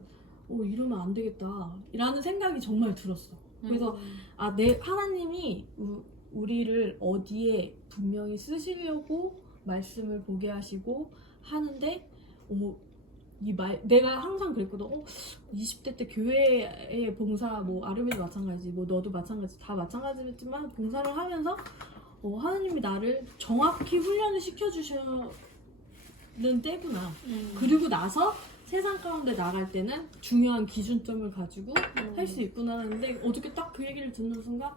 이러면 안 되겠다 라는 생각이 정말 들었어. 그래서 하나님이 우리를 어디에 분명히 쓰시려고 말씀을 보게 하시고 하는데 내가 항상 그랬거든. 20대 때 교회의 봉사, 뭐 아름이도 마찬가지, 뭐 너도 마찬가지, 다 마찬가지지만 봉사를 하면서 하나님이 나를 정확히 훈련을 시켜주시는 때구나. 그리고 나서 세상 가운데 나갈 때는 중요한 기준점을 가지고 할 수 있구나 하는데 어저께 딱 그 얘기를 듣는 순간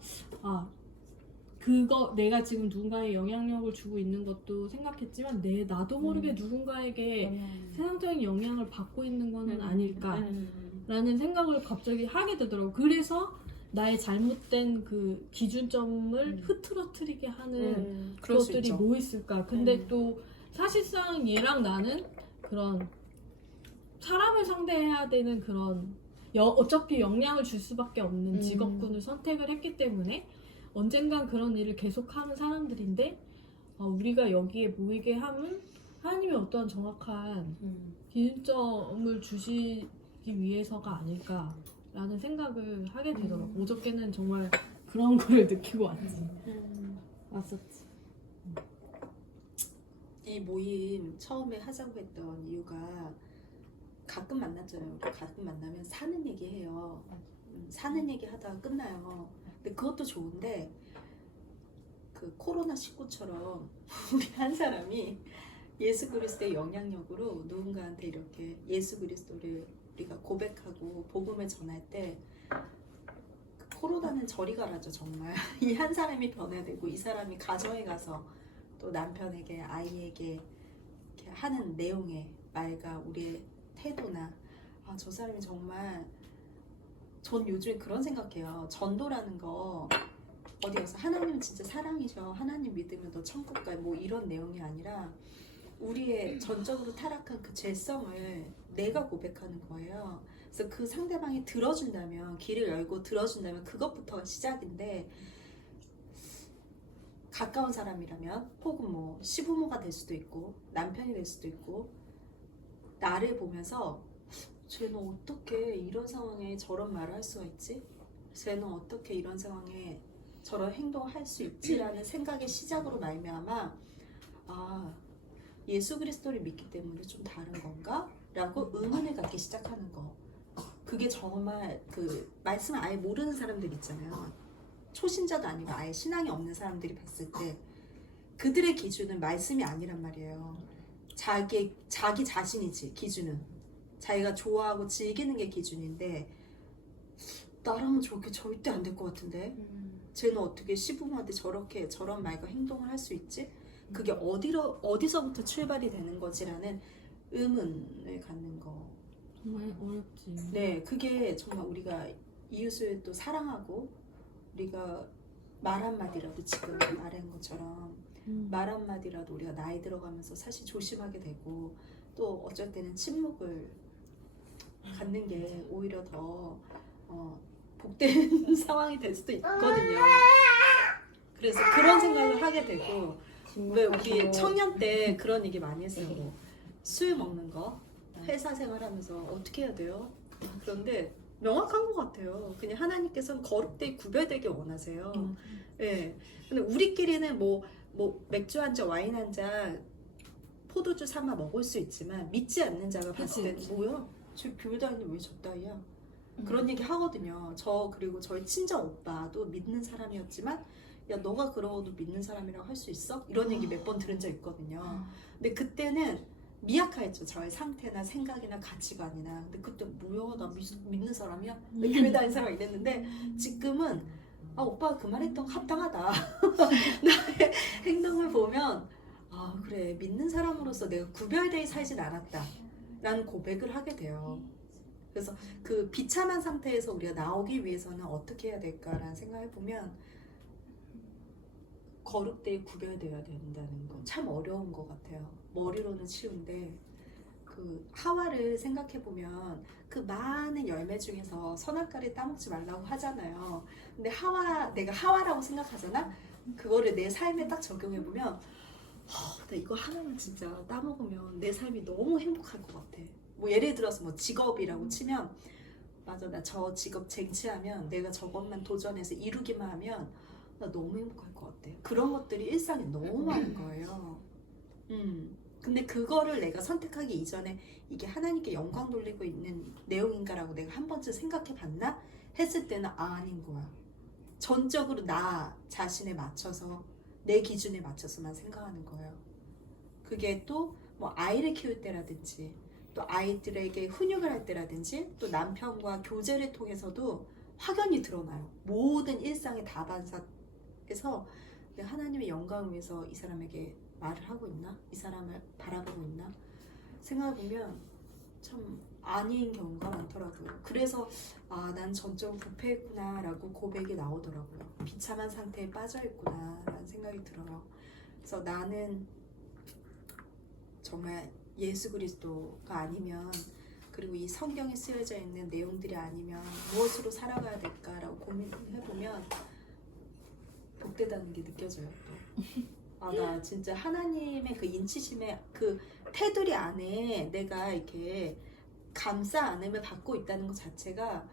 그거 내가 지금 누군가에 영향력을 주고 있는 것도 생각했지만 나도 모르게 누군가에게 세상적인 영향을 받고 있는 거는 아닐까라는 생각을 갑자기 하게 되더라고. 그래서 나의 잘못된 그 기준점을 흐트러뜨리게 하는 그것들이 뭐 있을까. 근데 또 사실상 얘랑 나는 그런 사람을 상대해야 되는 그런 어차피 영향을 줄 수밖에 없는 직업군을 선택을 했기 때문에 언젠간 그런 일을 계속하는 사람들인데 우리가 여기에 모이게 하면 하나님이 어떠한 정확한 기준점을 주시기 위해서가 아닐까라는 생각을 하게 되더라고. 어저께는 정말 그런 걸 느끼고 왔었지. 이 모임 처음에 하자고 했던 이유가 가끔 만났잖아요. 가끔 만나면 사는 얘기 해요. 사는 얘기 하다가 끝나요. 근데 그것도 좋은데 그 코로나19처럼 우리 한 사람이 예수 그리스도의 영향력으로 누군가한테 이렇게 예수 그리스도를 우리가 고백하고 복음을 전할 때 코로나는 저리 가라죠. 정말 이 한 사람이 변화되고 이 사람이 가정에 가서 또 남편에게 아이에게 이렇게 하는 내용의 말과 우리의 태도나 저 사람이 정말 전 요즘에 그런 생각해요. 전도라는 거 어디 가서 하나님은 진짜 사랑이셔. 하나님 믿으면 너 천국 가. 뭐 이런 내용이 아니라 우리의 전적으로 타락한 그 죄성을 내가 고백하는 거예요. 그래서 그 상대방이 들어준다면 귀를 열고 들어준다면 그것부터가 시작인데 가까운 사람이라면 혹은 뭐 시부모가 될 수도 있고 남편이 될 수도 있고 나를 보면서 쟤는 어떻게 이런 상황에 저런 말을 할 수가 있지? 쟤는 어떻게 이런 상황에 저런 행동을 할 수 있지라는 생각의 시작으로 말미암아 예수 그리스도를 믿기 때문에 좀 다른 건가? 라고 의문을 갖기 시작하는 거. 그게 정말 그 말씀을 아예 모르는 사람들 있잖아요. 초신자도 아니고 아예 신앙이 없는 사람들이 봤을 때 그들의 기준은 말씀이 아니란 말이에요. 자기 자신이지 기준은. 자기가 좋아하고 즐기는 게 기준인데 나라면 저게 절대 안 될 것 같은데 쟤는 어떻게 시부모한테 저렇게 저런 말과 행동을 할 수 있지? 그게 어디서부터 출발이 되는 거지라는 의문을 갖는 거. 정말 어렵지. 네, 그게 정말 우리가 이웃을 또 사랑하고 우리가 말 한마디라도 지금 말한 것처럼 말 한마디라도 우리가 나이 들어가면서 사실 조심하게 되고 또 어쩔 때는 침묵을 갖는 게 오히려 더 복된 상황이 될 수도 있거든요. 그래서 그런 생각을 하게 되고 왜 우리 청년 때 그런 얘기 많이 했어요. 뭐 술 먹는 거 회사 생활하면서 어떻게 해야 돼요? 그런데 명확한 것 같아요. 그냥 하나님께서는 거룩되게 구별되게 원하세요. 예. 근데 우리끼리는 뭐 맥주 한 잔, 와인 한 잔, 포도주 삼아 먹을 수 있지만 믿지 않는 자가 봤을 때는 뭐야? 저 교회 다니는데 왜 저 따위야? 그런 얘기 하거든요. 그리고 저희 친정 오빠도 믿는 사람이었지만 야 너가 그러고도 믿는 사람이라고 할 수 있어? 이런 얘기 몇 번 들은 적 있거든요. 근데 그때는 미약하였죠. 저의 상태나 생각이나 가치관이나. 근데 그때 뭐야 나 믿는 사람이야? 나 교회 다니는 사람이 이랬는데 지금은 오빠가 그 말했던 거 합당하다. 나의 행동을 보면 그래 믿는 사람으로서 내가 구별되어 살진 않았다 라는 고백을 하게 돼요. 그래서 그 비참한 상태에서 우리가 나오기 위해서는 어떻게 해야 될까라는 생각을 해보면 거룩되게 구별되어야 된다는 건 참 어려운 것 같아요. 머리로는 쉬운데 그 하와를 생각해보면 그 많은 열매 중에서 선악과를 따먹지 말라고 하잖아요. 근데 내가 하와라고 생각하잖아? 그거를 내 삶에 딱 적용해보면 나 이거 하나만 진짜 따먹으면 내 삶이 너무 행복할 것 같아. 뭐 예를 들어서 뭐 직업이라고 치면 맞아 나 저 직업 쟁취하면 내가 저것만 도전해서 이루기만 하면 나 너무 행복할 것 같아. 그런 것들이 일상에 너무 많은 거예요. 근데 그거를 내가 선택하기 이전에 이게 하나님께 영광 돌리고 있는 내용인가라고 내가 한 번쯤 생각해 봤나? 했을 때는 아닌 거야. 전적으로 나 자신에 맞춰서 내 기준에 맞춰서만 생각하는 거예요. 그게 또 뭐 아이를 키울 때라든지 또 아이들에게 훈육을 할 때라든지 또 남편과 교제를 통해서도 확연히 드러나요. 모든 일상의 다반사에서 내가 하나님의 영광을 위해서 이 사람에게 말을 하고 있나? 이 사람을 바라보고 있나? 생각해보면 참 아닌 경우가 많더라고요. 그래서 난 전적으로 부패했구나 라고 고백이 나오더라고요. 비참한 상태에 빠져있구나 라는 생각이 들어요. 그래서 나는 정말 예수 그리스도가 아니면 그리고 이 성경에 쓰여져 있는 내용들이 아니면 무엇으로 살아가야 될까라고 고민해보면 복되다는 게 느껴져요. 또. 나 진짜 하나님의 그 인치심의 그 테두리 안에 내가 이렇게 감싸 안음을 받고 있다는 것 자체가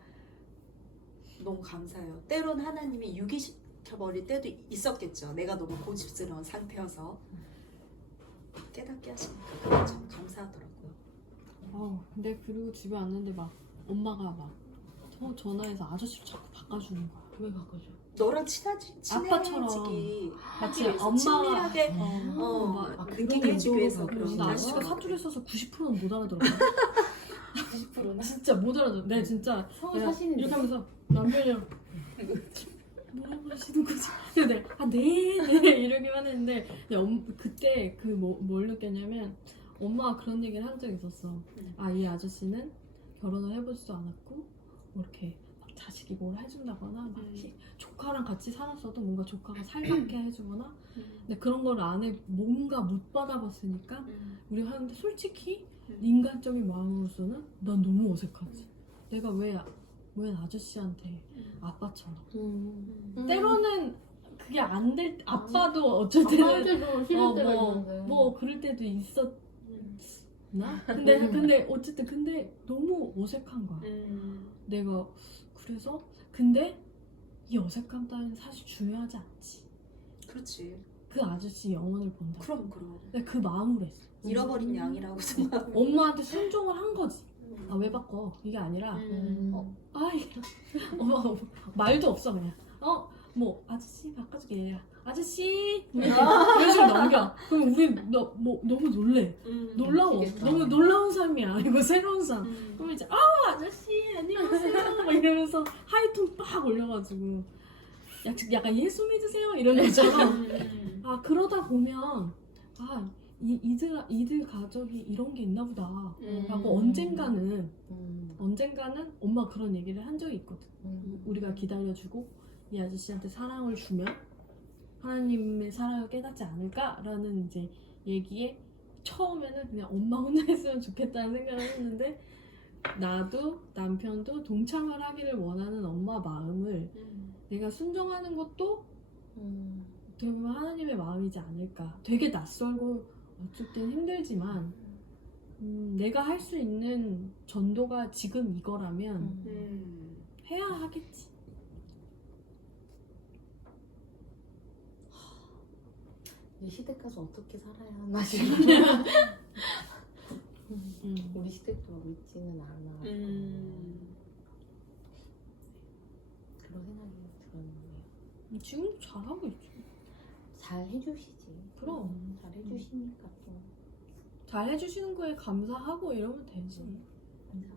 너무 감사해요. 때론 하나님이 유기시켜버릴 때도 있었겠죠. 내가 너무 고집스러운 상태여서 깨닫게 하시니까 그게 참 감사하더라고요. 근데 그리고 집에 왔는데 막 엄마가 막 전화해서 아저씨를 자꾸 바꿔주는 거야. 왜 바꿔줘? 너랑 친해지기 아빠처럼. 하기 마치 위해서 엄마가 친밀하게 막 느끼게 해주기 위해서 그런 그런 근데 거. 아저씨가 사투리 써서 90%는 못 알아들어요. 90%나? 진짜 못 알아들어. 네, 진짜 성을 내가 사시는데 이렇게 하면서 남편이랑 뭐라고 하시는 거지? 근데 네 이러기만 했는데 그때 뭘 느꼈냐면 엄마가 그런 얘기를 한 적이 있었어. 이 아저씨는 결혼을 해보지도 않았고 뭐 이렇게 막 자식이 뭘 해준다거나 막 이렇게 조카랑 같이 살았어도 뭔가 조카가 살갑게 해주거나 근데 그런 걸 안에 뭔가 못 받아봤으니까 우리가 하는데 솔직히 인간적인 마음으로서는 난 너무 어색하지. 내가 왜 아저씨한테 아빠처럼 때로는 그게 안 될 아빠도 어쩔 때는 싫을 때가 있는데 뭐 그럴 때도 있었나? 근데 어쨌든 너무 어색한 거야. 내가 그래서 근데 이 어색함 따위는 사실 중요하지 않지. 그렇지. 그 아저씨 영혼을 본다. 그럼. 근데 그 마음으로 했어. 잃어버린 양이라고 생각. 엄마한테 순종을 한 거지. 왜 바꿔? 이게 아니라 엄마 말도 없어 그냥. 뭐 아저씨 바꿔줄게. 아저씨 이런 식으로 넘겨. 그럼 우리 너무 놀래. 놀라워. 미치겠다. 너무 놀라운 삶이야. 이거 새로운 삶. 그럼 이제 아저씨 안녕하세요 막 이러면서 하이톤 빡 올려가지고 약간 예수 믿으세요 이런 것처럼 그러다 보면 이들 가족이 이런 게 있나 보다 라고 언젠가는 엄마 그런 얘기를 한 적이 있거든. 우리가 기다려주고 이 아저씨한테 사랑을 주면 하나님의 사랑을 깨닫지 않을까라는 이제 얘기에 처음에는 그냥 엄마 혼자 했으면 좋겠다는 생각을 했는데 나도 남편도 동참을 하기를 원하는 엄마 마음을 내가 순종하는 것도 어떻게 보면 하나님의 마음이지 않을까. 되게 낯설고 어쩔 땐 힘들지만 내가 할 수 있는 전도가 지금 이거라면 해야 하겠지. 이 시댁 가서 어떻게 살아야 하나 지금 우리 시댁도 믿지는 않아. 그런 생각이 들었는데 지금도 잘하고 있죠. 잘 해주시지. 그럼. 잘 해주시니까 또 잘 해주시는 거에 감사하고 이러면 되지. 감사.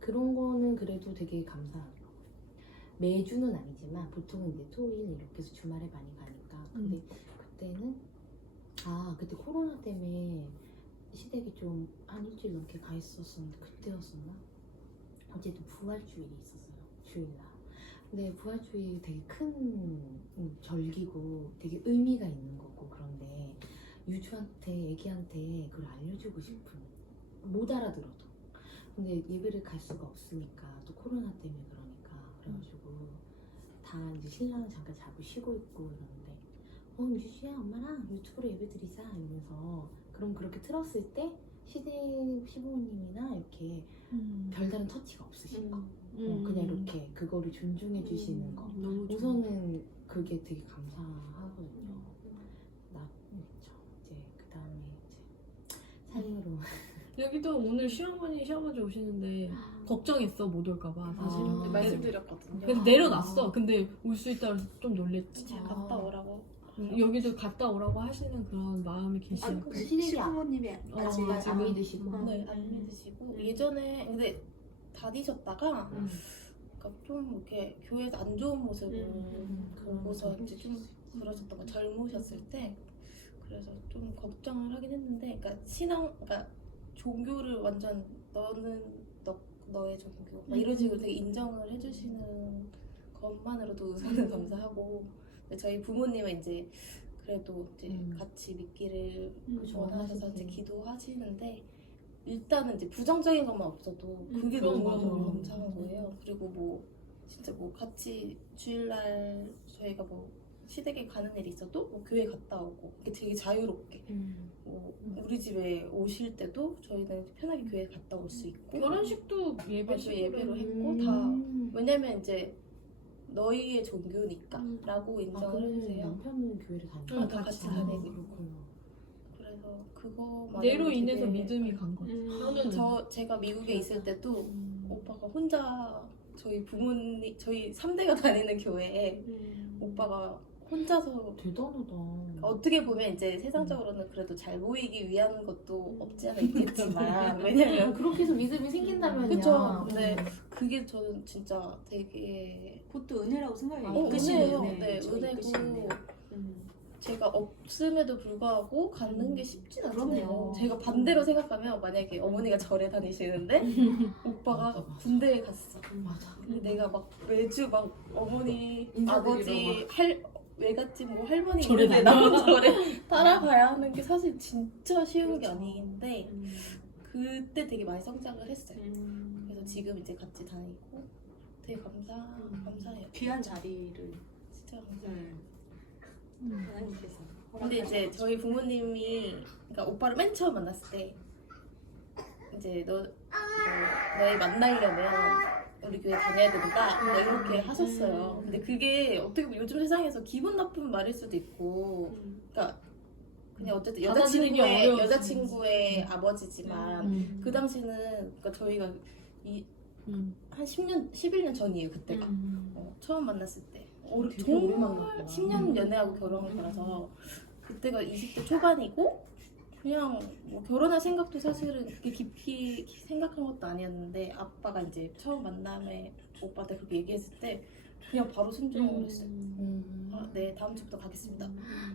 그런 거는 그래도 되게 감사하더라고. 매주는 아니지만 보통은 이제 토일 이렇게 해서 주말에 많이 가니까. 근데 그때는 그때 코로나 때문에 시댁이 좀 한 일주일 넘게 가 있었었는데 그때였었나? 어쨌든 부활주일이 있었어요. 주일날. 근데 부활주일이 되게 큰 절기고 되게 의미가 있는 거고 그런데 유주한테 애기한테 그걸 알려주고 싶은 못 알아들어도 근데 예배를 갈 수가 없으니까 또 코로나 때문에 그래가지고 다 이제 신랑은 잠깐 자고 쉬고 있고 이러는데 유주야 엄마랑 유튜브로 예배 드리자 이러면서 그럼 그렇게 틀었을 때 시댁 시부모님이나 이렇게 별다른 터치가 없으신 거 그냥 이렇게 그거를 존중해 주시는 거 너무 좋아. 우선은 그게 되게 감사하거든요. 나 그렇죠. 삶으로. 여기도 오늘 시어머니 오시는데 걱정했어 못 올까봐 사실은. 아. 근데 말씀드렸거든요. 근데 내려놨어. 근데 올 수 있다 그래서 좀 놀랬지. 제가 갔다 오라고. 여기도 갔다 오라고 하시는 그런 마음이 계시고. 그 시댁이 시부모님이 아직 안 믿으시고. 네, 안 믿으시고 예전에 근데 다니셨다가 그러니까 좀 이렇게 교회에서 안 좋은 모습을 보고서 이제 좀 그러셨던 거 젊으셨을 때 그래서 좀 걱정을 하긴 했는데 그러니까 그러니까 종교를 완전 너는 너의 종교 막 이런 식으로 되게 인정을 해주시는 것만으로도 우선은 감사하고 근데 저희 부모님은 이제 그래도 이제 같이 믿기를 원하셔서 이제 기도하시는데 일단은 이제 부정적인 것만 없어도 그게 그런 너무 거죠. 감사한 거예요. 그리고 뭐 진짜 뭐 같이 주일날 저희가 뭐 시댁에 가는 일이 있어도 뭐 교회 갔다 오고 이게 되게 자유롭게 뭐 우리 집에 오실 때도 저희는 편하게 교회 갔다 올 수 있고 결혼식도 예배로 했고 다 왜냐면 이제 너희의 종교니까 라고 인정을 해주세요. 남편은 교회를 다니고. 다 같이 다니고 그렇구나. 그래서 그거 내로 인해서 믿음이 간 거지. 저는 제가 미국에 있을 때도 오빠가 혼자 저희 부모님 저희 3대가 다니는 교회에 오빠가 혼자서 대단하다. 어떻게 보면 이제 세상적으로는 그래도 잘 보이기 위한 것도 없지 않아 있겠지만 왜냐면 그렇게 해서 믿음이 생긴다면요. 그쵸. 근데 그게 저는 진짜 되게 그것도 은혜라고 생각해요. 은혜예요. 은혜. 네, 그쵸, 이끄시는 은혜고 은혜. 제가 없음에도 불구하고 갖는 게 쉽진 않네요. 그럼요. 제가 반대로 생각하면 만약에 어머니가 절에 다니시는데 오빠가 맞아, 맞아. 군대에 갔어. 맞아. 근데 내가 막 매주 막 어머니, 인사드리러 아버지, 외갓집 뭐 할머니 절에 있는데 다녀? 나도 절에 따라가야 하는 게 사실 진짜 쉬운 게 아닌데 그때 되게 많이 성장을 했어요. 그래서 지금 이제 같이 다니고 되게 감사해요. 귀한 자리를 진짜 감사해요. 하나님께서. 근데 이제 저희 부모님이 그러니까 오빠를 맨 처음 만났을 때 이제 너희 만나려면 우리 교회 다녀야 된다 뭐 이렇게 하셨어요. 근데 그게 어떻게 보면 요즘 세상에서 기분 나쁜 말일 수도 있고 그러니까 그냥 어쨌든 받아들이기 어려울 수 여자친구의 아버지지만 그 당시는 그러니까 저희가 한 10년, 11년 전이에요 그때가 처음 만났을 때 되게 오래 정말 만났구나. 10년 연애하고 결혼을 하라서 그때가 20대 초반이고 그냥 뭐 결혼할 생각도 사실은 그렇게 깊이 생각한 것도 아니었는데 아빠가 이제 처음 만남에 오빠한테 그렇게 얘기했을 때 그냥 바로 순종을 했어요. 아, 네 다음 주부터 가겠습니다.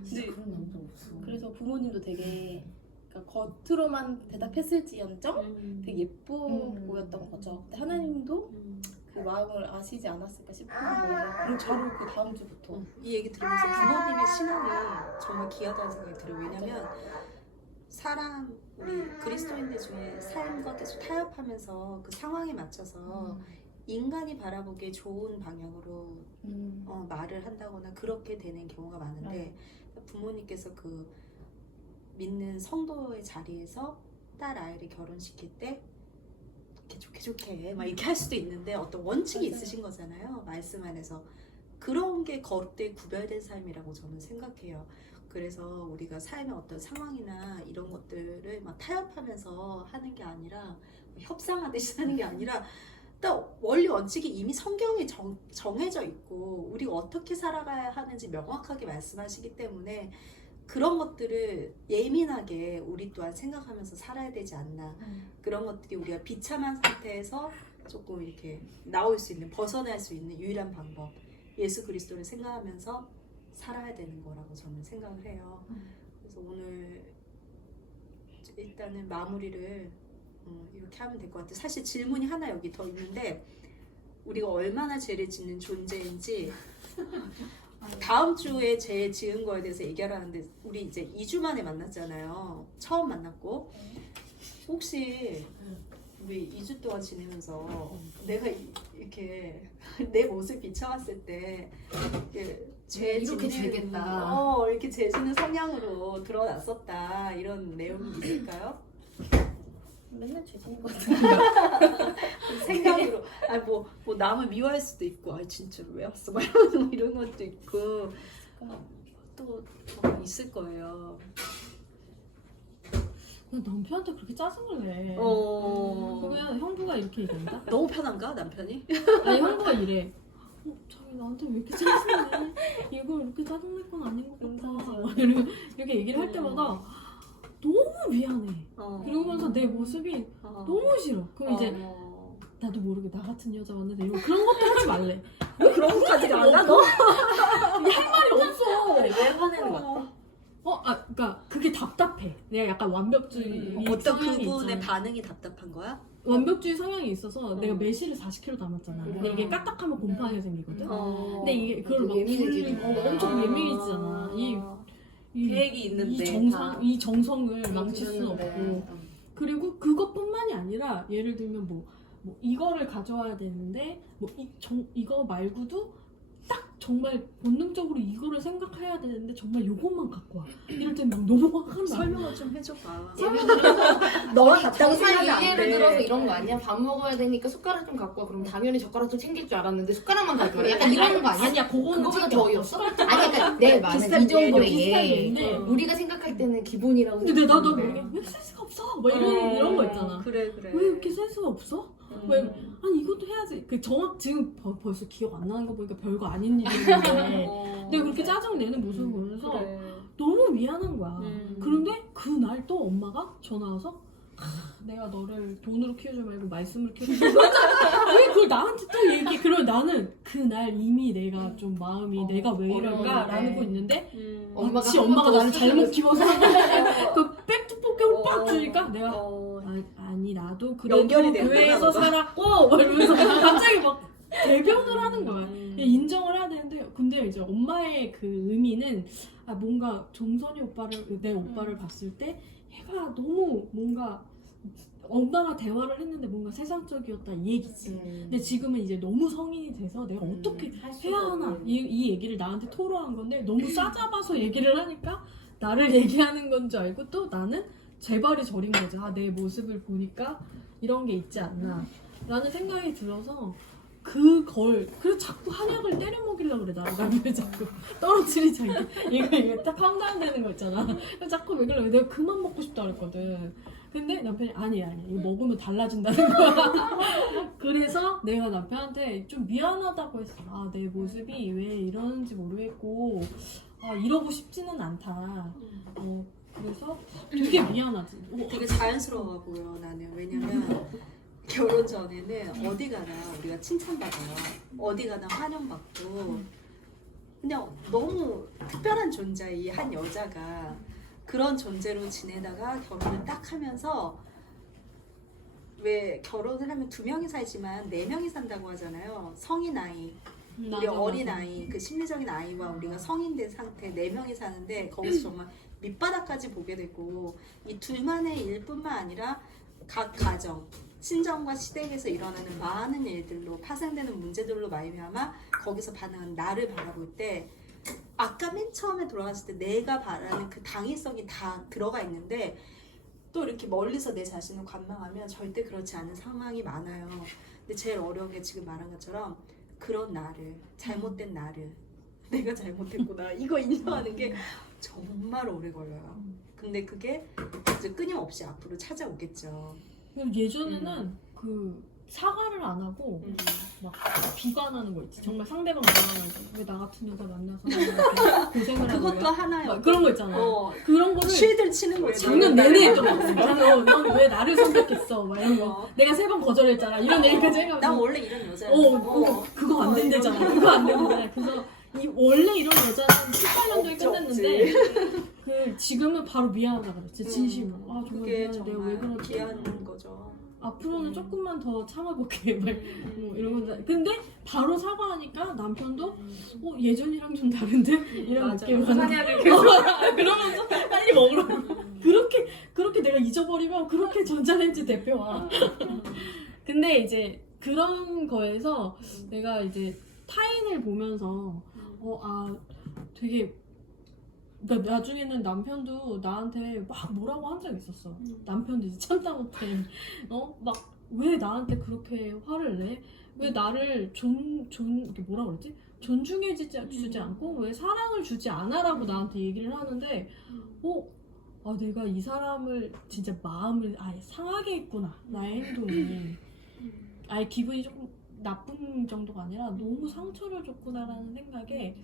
근데 그런 남자 없어. 그래서 부모님도 되게 그러니까 겉으로만 대답했을지언정 되게 예뻐 보였던 거죠. 근데 하나님도 그 마음을 아시지 않았을까 싶은 거예요. 그리고 바로 그 다음 주부터 이 얘기 들으면서 부모님의 신앙이 정말 귀하다는 생각이 들어요. 왜냐면 우리 그리스도인들 중에 삶과 계속 타협하면서 그 상황에 맞춰서 인간이 바라보기에 좋은 방향으로 말을 한다거나 그렇게 되는 경우가 많은데 부모님께서 그 믿는 성도의 자리에서 딸 아이를 결혼시킬 때 이렇게 좋게 막 이렇게 할 수도 있는데 어떤 원칙이 맞아요. 있으신 거잖아요. 말씀 안에서 그런 게 거룩되게 구별된 삶이라고 저는 생각해요. 그래서 우리가 삶의 어떤 상황이나 이런 것들을 막 타협하면서 하는 게 아니라 협상하듯이 하는 게 아니라 딱 원리 원칙이 이미 성경에 정해져 있고 우리가 어떻게 살아가야 하는지 명확하게 말씀하시기 때문에 그런 것들을 예민하게 우리 또한 생각하면서 살아야 되지 않나. 그런 것들이 우리가 비참한 상태에서 조금 이렇게 나올 수 있는, 벗어날 수 있는 유일한 방법, 예수 그리스도를 생각하면서 살아야 되는 거라고 저는 생각을 해요. 그래서 오늘 일단은 마무리를 이렇게 하면 될 것 같아요. 사실 질문이 하나 여기 더 있는데 우리가 얼마나 죄를 짓는 존재인지 다음 주에 죄 지은 거에 대해서 얘기를 하는데 우리 이제 2주 만에 만났잖아요. 처음 만났고 혹시 우리 2주 동안 지내면서 내가 이렇게 내 모습 비춰봤을 때 죄 이렇게 짓는 되겠다. 이렇게 죄 짓는 성향으로 드러났었다 이런 내용이 있을까요? 맨날 죄짓는 것 같아요. 생각으로 뭐 남을 미워할 수도 있고 진짜 왜 왔어 막 이런 것도 있고 또 있을 거예요. 나 남편한테 그렇게 짜증을 내. 어. 그러면 형부가 이렇게 얘기한다? 너무 편한가 남편이? 아니 형부가 이래. 자기 나한테 왜 이렇게 짜증내? 이거 이렇게 짜증낼 건 아닌 것 같아. 막 이렇게 얘기를 할 때마다 너무 미안해. 그러면서 내 모습이 너무 싫어. 그럼 이제 나도 모르게 나 같은 여자 만나서 이런 그런 것도 하지 말래. 그런 것까지가 안 가? 너? 할 말이 없어. 왜 화내는 거야? 그러니까 그게 답답해. 내가 약간 완벽주의 어떤 성향이 그분의 있잖아. 반응이 답답한 거야? 완벽주의 성향이 있어서 내가 매실을 40kg 담았잖아. 근데 이게 음. 까딱하면 곰팡이가 생기거든. 어. 근데 이게 그걸 막 예민해지는 불리고 거야. 엄청 예민해지잖아. 이 계획이 있는데 이 정성을 망칠 수는 없고. 그랬는데. 그리고 그것뿐만이 아니라 예를 들면 뭐 이거를 가져와야 되는데 이거 말고도 딱 정말 본능적으로 이거를 생각해야 되는데 정말 요것만 갖고 와. 이럴 땐 막 너무 화가 나. 설명을 좀 해줘봐. 예를 들어서 너와 같다고 정말 생각이 안 예를 돼. 들어서 이런 거 아니야? 밥 먹어야 되니까 숟가락 좀 갖고 와. 그럼 당연히 젓가락 좀 챙길 줄 알았는데 숟가락만 갖고 와. 약간 이런 거 아니야? 아니야, 그거보다 더 어이없어? 아니 그러니까 내 말은 비슷한 이 비슷한 정도의 예인데. 우리가 생각할 때는 기본이라고 근데 나도 생각하는데. 모르게 왜 센스가 없어? 막 이런 거 있잖아. 그래. 왜 이렇게 센스가 없어? 왜 아니 이것도 해야지. 그 지금 벌써 기억 안 나는 거 보니까 별거 아닌 일인데 내가 그렇게 짜증 내는 모습을 보면서 그래. 너무 미안한 거야. 음. 그런데 그날 또 엄마가 전화 와서 내가 너를 돈으로 키우지 말고 말씀으로 키우지 왜 그걸 나한테 또 얘기해. 그러면 나는 그날 이미 내가 좀 마음이 내가 왜 이럴까 라고 있는데 마치 엄마가 나를 잘못 키워서 그 백투포켓을 빡 주니까 내가 아니 나도 그래도 연결이 되는구나, 교회에서 너가. 살았고 막 이러면서 갑자기 막 대변을 하는 거야. 인정을 해야 되는데 근데 이제 엄마의 그 의미는 뭔가 종선이 내 오빠를 봤을 때 얘가 너무 뭔가 엄마가 대화를 했는데 뭔가 세상적이었다 이 얘기지. 근데 지금은 이제 너무 성인이 돼서 내가 어떻게 해야 하나 이 얘기를 나한테 토로한 건데 너무 싸잡아서 얘기를 하니까 나를 얘기하는 건 줄 알고 또 나는 제 발이 저린 거지. 내 모습을 보니까 이런 게 있지 않나 라는 생각이 들어서 그래서 자꾸 한약을 때려 먹이려고 그래. 나를 자꾸 떨어뜨리자. 이거 딱 황당되는 거 있잖아. 자꾸 왜 그래. 내가 그만 먹고 싶다 그랬거든. 근데 남편이 아니야 이거 먹으면 달라진다는 거야. 그래서 내가 남편한테 좀 미안하다고 했어. 내 모습이 왜 이러는지 모르겠고 이러고 싶지는 않다. 그래서 되게 미안하지. 되게 자연스러워 보여 나는. 왜냐면 결혼 전에는 어디 가나 우리가 칭찬받아요. 어디 가나 환영받고 그냥 너무 특별한 존재 이 한 여자가 그런 존재로 지내다가 결혼을 딱 하면서 왜 결혼을 하면 2명이 살지만 4명이 산다고 하잖아요. 성인 아이, 우리 어린 아이, 그 심리적인 아이와 우리가 성인 된 상태 4명이 사는데 거기서 정말 밑바닥까지 보게 되고 이 둘만의 일뿐만 아니라 각 가정, 친정과 시댁에서 일어나는 많은 일들로 파생되는 문제들로 말미암아 거기서 반응한 나를 바라볼 때 아까 맨 처음에 돌아갔을 때 내가 바라는 그 당위성이 다 들어가 있는데 또 이렇게 멀리서 내 자신을 관망하면 절대 그렇지 않은 상황이 많아요. 근데 제일 어려운 게 지금 말한 것처럼 그런 나를, 잘못된 나를 내가 잘못했구나 이거 인정하는 게 정말 오래 걸려요. 근데 그게 이제 끊임없이 앞으로 찾아오겠죠. 예전에는 사과를 안 하고 막 비관하는 거 있지. 정말 상대방 비관하고 왜 나 같은 여자 만나서 이렇게 고생을 하고 그것도 하나요. 그런 거 있잖아. 그런 거를 쉴들 치는 거예요. 작년 내내 했더라고. 넌 왜 나를 선택했어? 막 이런 거. 내가 3번 거절했잖아. 이런 얘기까지 해가지고. 난 원래 이런 여자야. 그거 안 된대잖아. 그거 안 된대잖아. 그래서 원래 이런 여자는 18년도에 끝냈는데 지금은 바로 미안하다 그랬지. 진심으로. 정말 그게 미안해. 내가 왜 정말 그러지? 귀한 거죠. 앞으로는 조금만 더 참아볼게. 막 이런 거. 근데 바로 사과하니까 남편도 예전이랑 좀 다른데? 이런 맞아. 느낌으로 한약을 그러면서 빨리 먹으라고. 그렇게 내가 잊어버리면 그렇게 전자레인지 대표와. 근데 이제 그런 거에서 내가 이제 타인을 보면서 되게 나중에는 남편도 나한테 막 뭐라고 한 적이 있었어. 남편도 이제 참다 못해. 막 왜 나한테 그렇게 화를 내? 왜 나를 이게 뭐라 그러지? 존중해주지 않고 왜 사랑을 주지 않아라고 나한테 얘기를 하는데 아 내가 이 사람을 진짜 마음을 아예 상하게 했구나 나의 행동이 아예 기분이 조금 나쁜 정도가 아니라 너무 상처를 줬구나라는 생각에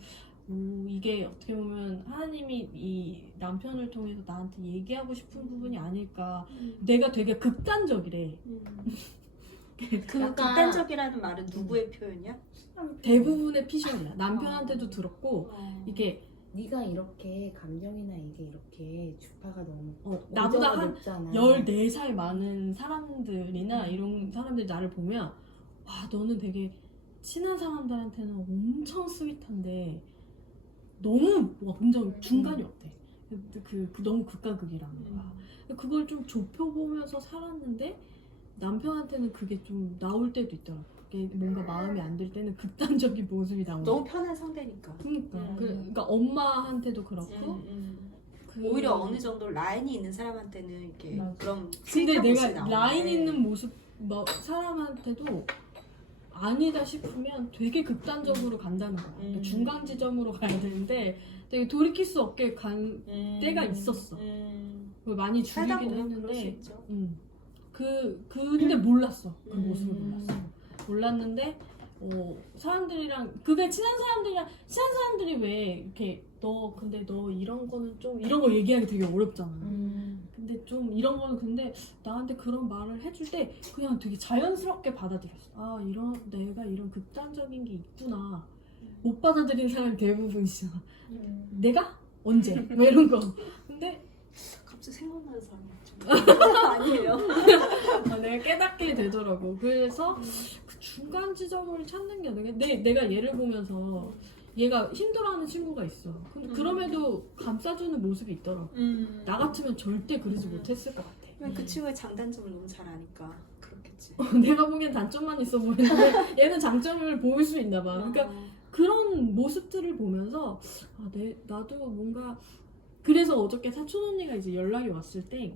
이게 어떻게 보면 하나님이 이 남편을 통해서 나한테 얘기하고 싶은 부분이 아닐까. 내가 되게 극단적이래. 극단적이라는 말은 누구의 표현이야? 대부분의 피셜이야. 남편한테도 들었고 이게 네가 이렇게 감정이나 이게 이렇게 주파가 너무 나보다 한 높잖아. 14살 많은 사람들이나 이런 사람들이 나를 보면 와 너는 되게 친한 사람들한테는 엄청 스윗한데 너무 완전 중간이 없대. 그 너무 극과 극이라는 거야. 그걸 좀 좁혀보면서 살았는데 남편한테는 그게 좀 나올 때도 있더라고. 그게 뭔가 마음에 안 들 때는 극단적인 모습이 나오는 너무 편한 상대니까. 그러니까 그러니까 엄마한테도 그렇고 그- 오히려 어느 정도 라인이 있는 사람한테는 이렇게 맞아. 그런 근데 스윗한 내가 모습이 나오는데. 라인 있는 모습 뭐 사람한테도 아니다 싶으면 되게 극단적으로 간다는 거야. 그러니까 중간 지점으로 가야 되는데 되게 돌이킬 수 없게 간 때가 있었어. 그걸 많이 살다 죽이긴 보면 그럴 수 했는데 있죠. 근데 몰랐어. 그 음. 모습을 몰랐는데 사람들이랑 그게 친한 사람들이 왜 이렇게 근데 너 이런 거는 좀 이런 거 얘기하기 되게 어렵잖아. 근데 좀 이런 거는 근데 나한테 그런 말을 해줄 때 그냥 되게 자연스럽게 받아들였어. 아 내가 이런 극단적인 게 있구나. 못 받아들이는 사람이 대부분이잖아. 내가 언제? 뭐 이런 거. 근데 갑자기 생각나는 사람이 있죠. 아니에요. 내가 깨닫게 되더라고. 그래서 그 중간 지점을 찾는 게 내가 얘를 보면서 얘가 힘들어하는 친구가 있어. 근데 그럼에도 감싸주는 모습이 있더라고. 나 같으면 절대 그러지 못했을 것 같아. 그 친구의 장단점을 너무 잘 아니까 그렇겠지. 내가 보기엔 단점만 있어 보이는데 얘는 장점을 보일 수 있나 봐. 그러니까 그런 모습들을 보면서 나도 뭔가 그래서 어저께 사촌 언니가 이제 연락이 왔을 때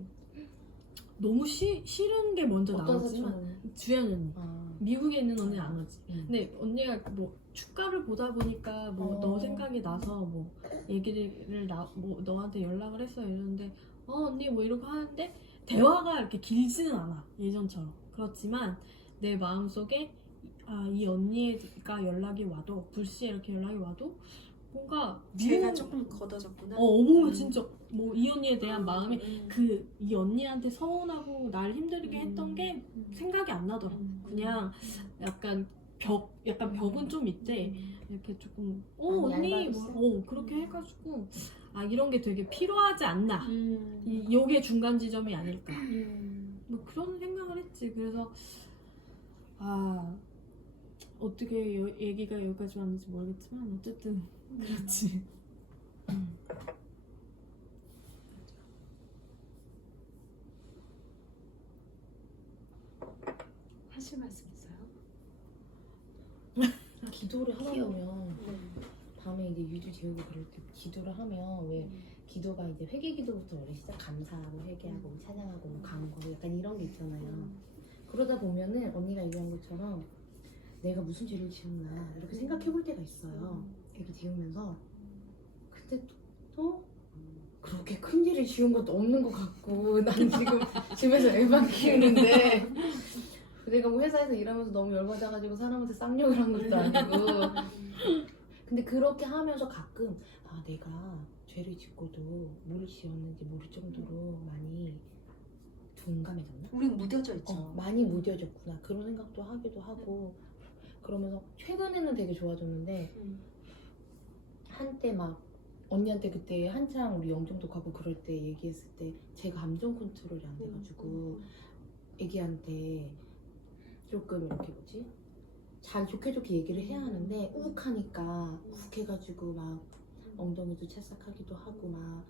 너무 싫은 게 먼저 어떤 나오지만 사촌? 주연 언니 미국에 있는 언니는 안 오지. 음. 근데 언니가 뭐 축가를 보다 보니까 뭐 너 생각이 나서 뭐 얘기를 뭐 너한테 연락을 했어 이러는데 언니 뭐 이러고 하는데 대화가 이렇게 길지는 않아 예전처럼. 그렇지만 내 마음속에 이 언니가 연락이 와도 불시에 이렇게 연락이 와도 뭔가 제가 조금 걷어졌구나. 어머 진짜 뭐 이 언니에 대한 마음이 이 언니한테 서운하고 날 힘들게 했던 게 생각이 안 나더라고. 그냥 약간 벽은 좀 있대. 이렇게 조금 언니 얇아졌어? 뭐 그렇게 해가지고 이런 게 되게 필요하지 않나. 요게 중간 지점이 아닐까. 뭐 그런 생각을 했지. 그래서 어떻게 얘기가 여기까지 왔는지 모르겠지만 어쨌든 그렇지. 하실 말씀 있어요? 기도를 하다 보면 밤에 이제 유주 재우고 그럴 때 기도를 하면 왜 기도가 이제 회개 기도부터 원래 시작 감사하고 회개하고 찬양하고 뭐 간구 약간 이런 게 있잖아요. 그러다 보면은 언니가 얘기한 것처럼 내가 무슨 죄를 지었나 이렇게 생각해 볼 때가 있어요. 애기 재우면서 근데 또 그렇게 큰 죄를 지은 것도 없는 것 같고 난 지금 집에서 애만 키우는데 내가 뭐 회사에서 일하면서 너무 열받아가지고 사람한테 쌍욕을 한 것도 아니고 근데 그렇게 하면서 가끔 내가 죄를 짓고도 뭘 지었는지 모를 정도로 많이 둔감해졌나? 우린 무뎌져 있죠. 많이 무뎌졌구나 그런 생각도 하기도 하고 그러면서 최근에는 되게 좋아졌는데 한때 막 언니한테 그때 한창 우리 영종도 가고 그럴 때 얘기했을 때 제가 감정 컨트롤이 안 돼가지고 애기한테 조금 이렇게 잘 좋게 얘기를 해야 하는데 욱하니까 욱해가지고 막 엉덩이도 찰싹하기도 하고 막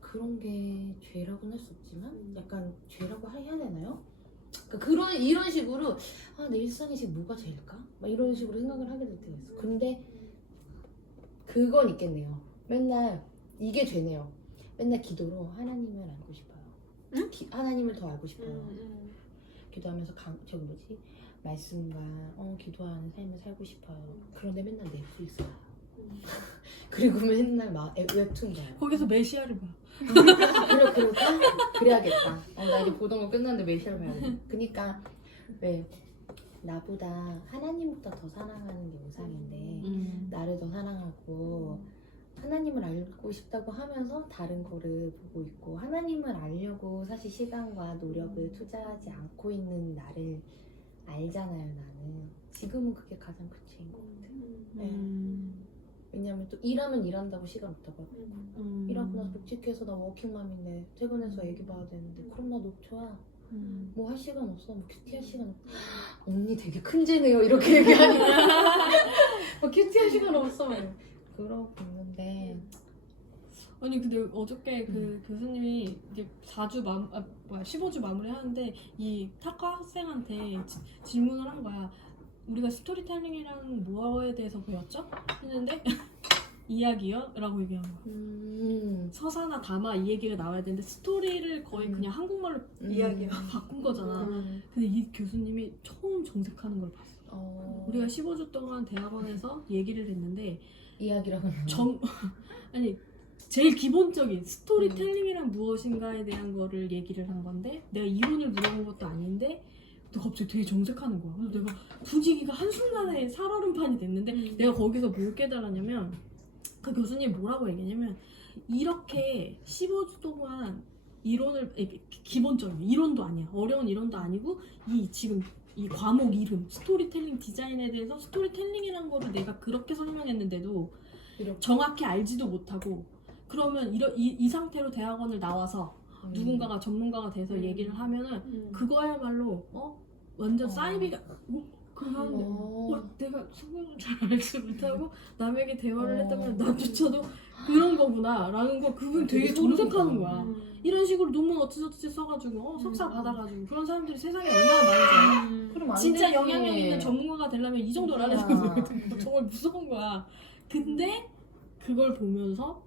그런 게 죄라고는 할 수 없지만 약간 죄라고 해야 되나요? 그러니까 이런 식으로 내 일상에 지금 뭐가 죄일까? 막 이런 식으로 생각을 하게 될 때가 있어. 근데 그건 있겠네요. 맨날 이게 죄네요. 맨날 기도로 하나님을 알고 싶어요. 응? 하나님을 더 알고 싶어요. 기도하면서 말씀과 기도하는 삶을 살고 싶어요. 그런데 맨날 넷플릭스 봐요. 그리고 맨날 웹툰 봐요. 거기서 메시아를 봐. 그럴까? 그래야겠다. 나 이제 보던 거 끝났는데 메시아를 봐야겠다. 그니까 왜 나보다 하나님보다 더 사랑하는 게 우상인데 나를 더 사랑하고 하나님을 알고 싶다고 하면서 다른 거를 보고 있고 하나님을 알려고 사실 시간과 노력을 투자하지 않고 있는 나를 알잖아요. 나는 지금은 그게 가장 큰 죄인 것 같아요. 네. 왜냐면 또 일하면 일한다고 시간 없다고 하고 일하고 나서 묵직해서 나 워킹맘인데 퇴근해서 애기 봐야 되는데 그럼 나 녹초야. 뭐 할 시간 없어. 뭐 큐티할 시간 없어. 언니 되게 큰 죄네요. 이렇게 얘기하니까 뭐 큐티할 시간 없어. 그러고 있는데 아니 근데 어저께 그 교수님이 이제 15주 마무리 하는데 이 타과 학생한테 질문을 한 거야. 우리가 스토리텔링이란 뭐에 대해서 배웠죠? 했는데 이야기요? 라고 얘기한 거야. 서사나 담화 이 얘기가 나와야 되는데 스토리를 거의 그냥 한국말로 이야기요. 바꾼 거잖아. 근데 이 교수님이 처음 정색하는 걸 봤어. 우리가 15주 동안 대학원에서 얘기를 했는데 이야기라고 아니 제일 기본적인 스토리텔링이란 무엇인가에 대한 거를 얘기를 한 건데 내가 이론을 물어본 것도 아닌데 또 갑자기 되게 정색하는 거야. 그래서 내가 분위기가 한순간에 살얼음판이 됐는데 내가 거기서 뭘 깨달았냐면 그 교수님이 뭐라고 얘기했냐면 이렇게 15주 동안 이론을 기본적인 이론도 아니야. 어려운 이론도 아니고 지금 이 과목 이름 스토리텔링 디자인에 대해서 스토리텔링이라는 거를 내가 그렇게 설명했는데도 정확히 알지도 못하고 그러면 이 상태로 대학원을 나와서 누군가가 전문가가 돼서 얘기를 하면은 그거야말로 완전 사이비가 그러면 내가 성경을 잘 알지 못하고 남에게 대화를 했다면 나조차도 그런 거구나 라는 거 그분 되게 정색하는 거야. 이런 식으로 논문 어찌저찌 써가지고 석사 받아가지고 그런 사람들이 세상에 얼마나 많은지 진짜 영향력 있는 전문가가 되려면 이 정도를 안 해도 정말 무서운 거야. 근데 그걸 보면서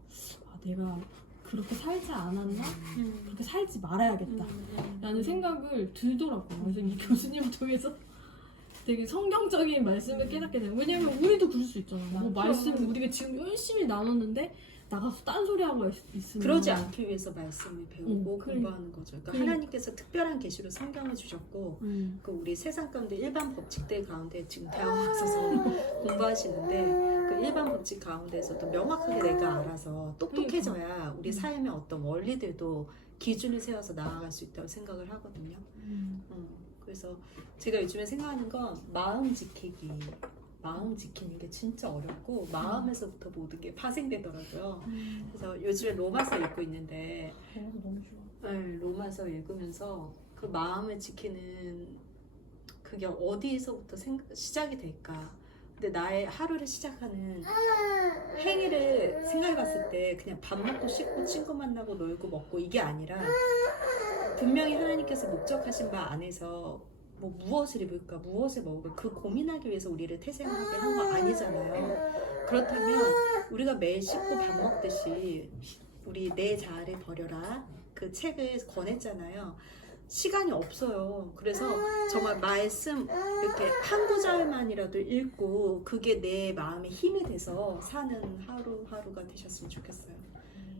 내가 그렇게 살지 않았나? 그렇게 살지 말아야겠다 라는 생각을 들더라고요. 그래서 이 교수님을 통해서 되게 성경적인 말씀을 깨닫게 돼요. 왜냐면 우리도 그럴 수 있잖아. 뭐 말씀 우리가 지금 열심히 나눴는데 나가서 딴소리하고 있으면 그러지 않기 위해서 말씀을 배우고 공부하는 거죠. 그러니까 하나님께서 특별한 계시로 성경을 주셨고 그 우리 세상 가운데 일반 법칙들 가운데 지금 대학원 가셔서 공부하시는데 그 일반 법칙 가운데서도 명확하게 내가 알아서 똑똑해져야 우리 삶의 어떤 원리들도 기준을 세워서 나아갈 수 있다고 생각을 하거든요. 그래서 제가 요즘에 생각하는 건 마음 지키는 게 진짜 어렵고 마음에서부터 모든 게 파생되더라고요. 그래서 요즘에 로마서 읽고 있는데 너무 좋아. 네, 로마서 읽으면서 그 마음을 지키는 그게 어디서부터 시작이 될까? 근데 나의 하루를 시작하는 행위를 생각해 봤을 때 그냥 밥 먹고 씻고 친구 만나고 놀고 먹고 이게 아니라 분명히 하나님께서 목적하신 바 안에서 뭐 무엇을 입을까 무엇을 먹을까 그 고민하기 위해서 우리를 태생하게 한 거 아니잖아요. 그렇다면 우리가 매일 씻고 밥 먹듯이 우리 내 자아를 버려라 그 책을 권했잖아요. 시간이 없어요. 그래서 정말 말씀 이렇게 한 구절만이라도 읽고 그게 내 마음에 힘이 돼서 사는 하루하루가 되셨으면 좋겠어요.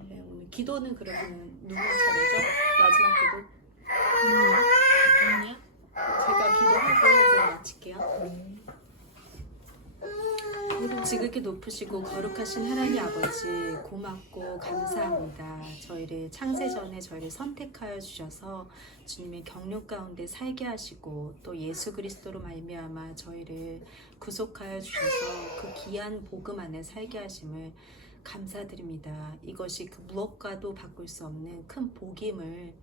네, 오늘 기도는 그러면 누구 차례죠? 마지막 기도? 아니야? 제가 기도하고 그냥 마칠게요. 지극히 높으시고 거룩하신 하나님 아버지 고맙고 감사합니다. 저희를 창세전에 저희를 선택하여 주셔서 주님의 경륜 가운데 살게 하시고 또 예수 그리스도로 말미암아 저희를 구속하여 주셔서 그 귀한 복음 안에 살게 하심을 감사드립니다. 이것이 그 무엇과도 바꿀 수 없는 큰 복임을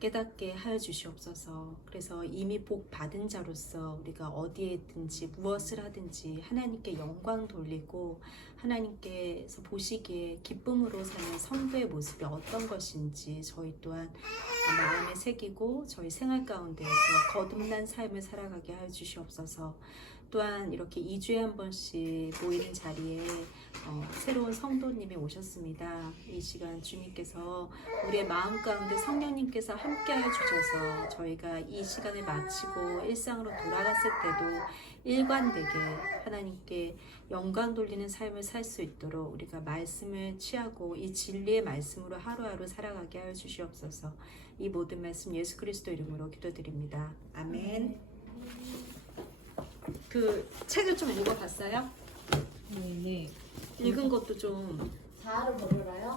깨닫게 하여 주시옵소서. 그래서 이미 복 받은 자로서 우리가 어디에든지 무엇을 하든지 하나님께 영광 돌리고 하나님께서 보시기에 기쁨으로 사는 성도의 모습이 어떤 것인지 저희 또한 마음에 새기고 저희 생활 가운데에서 거듭난 삶을 살아가게 하여 주시옵소서. 또한 이렇게 2주에 한 번씩 모이는 자리에 새로운 성도님이 오셨습니다. 이 시간 주님께서 우리의 마음 가운데 성령님께서 함께하여 주셔서 저희가 이 시간을 마치고 일상으로 돌아갔을 때도 일관되게 하나님께 영광 돌리는 삶을 살 수 있도록 우리가 말씀을 취하고 이 진리의 말씀으로 하루하루 살아가게 하여 주시옵소서. 이 모든 말씀 예수 그리스도 이름으로 기도드립니다. 아멘. 그 책을 좀 읽어봤어요? 네. 읽은 것도 좀 자아를 버려라요?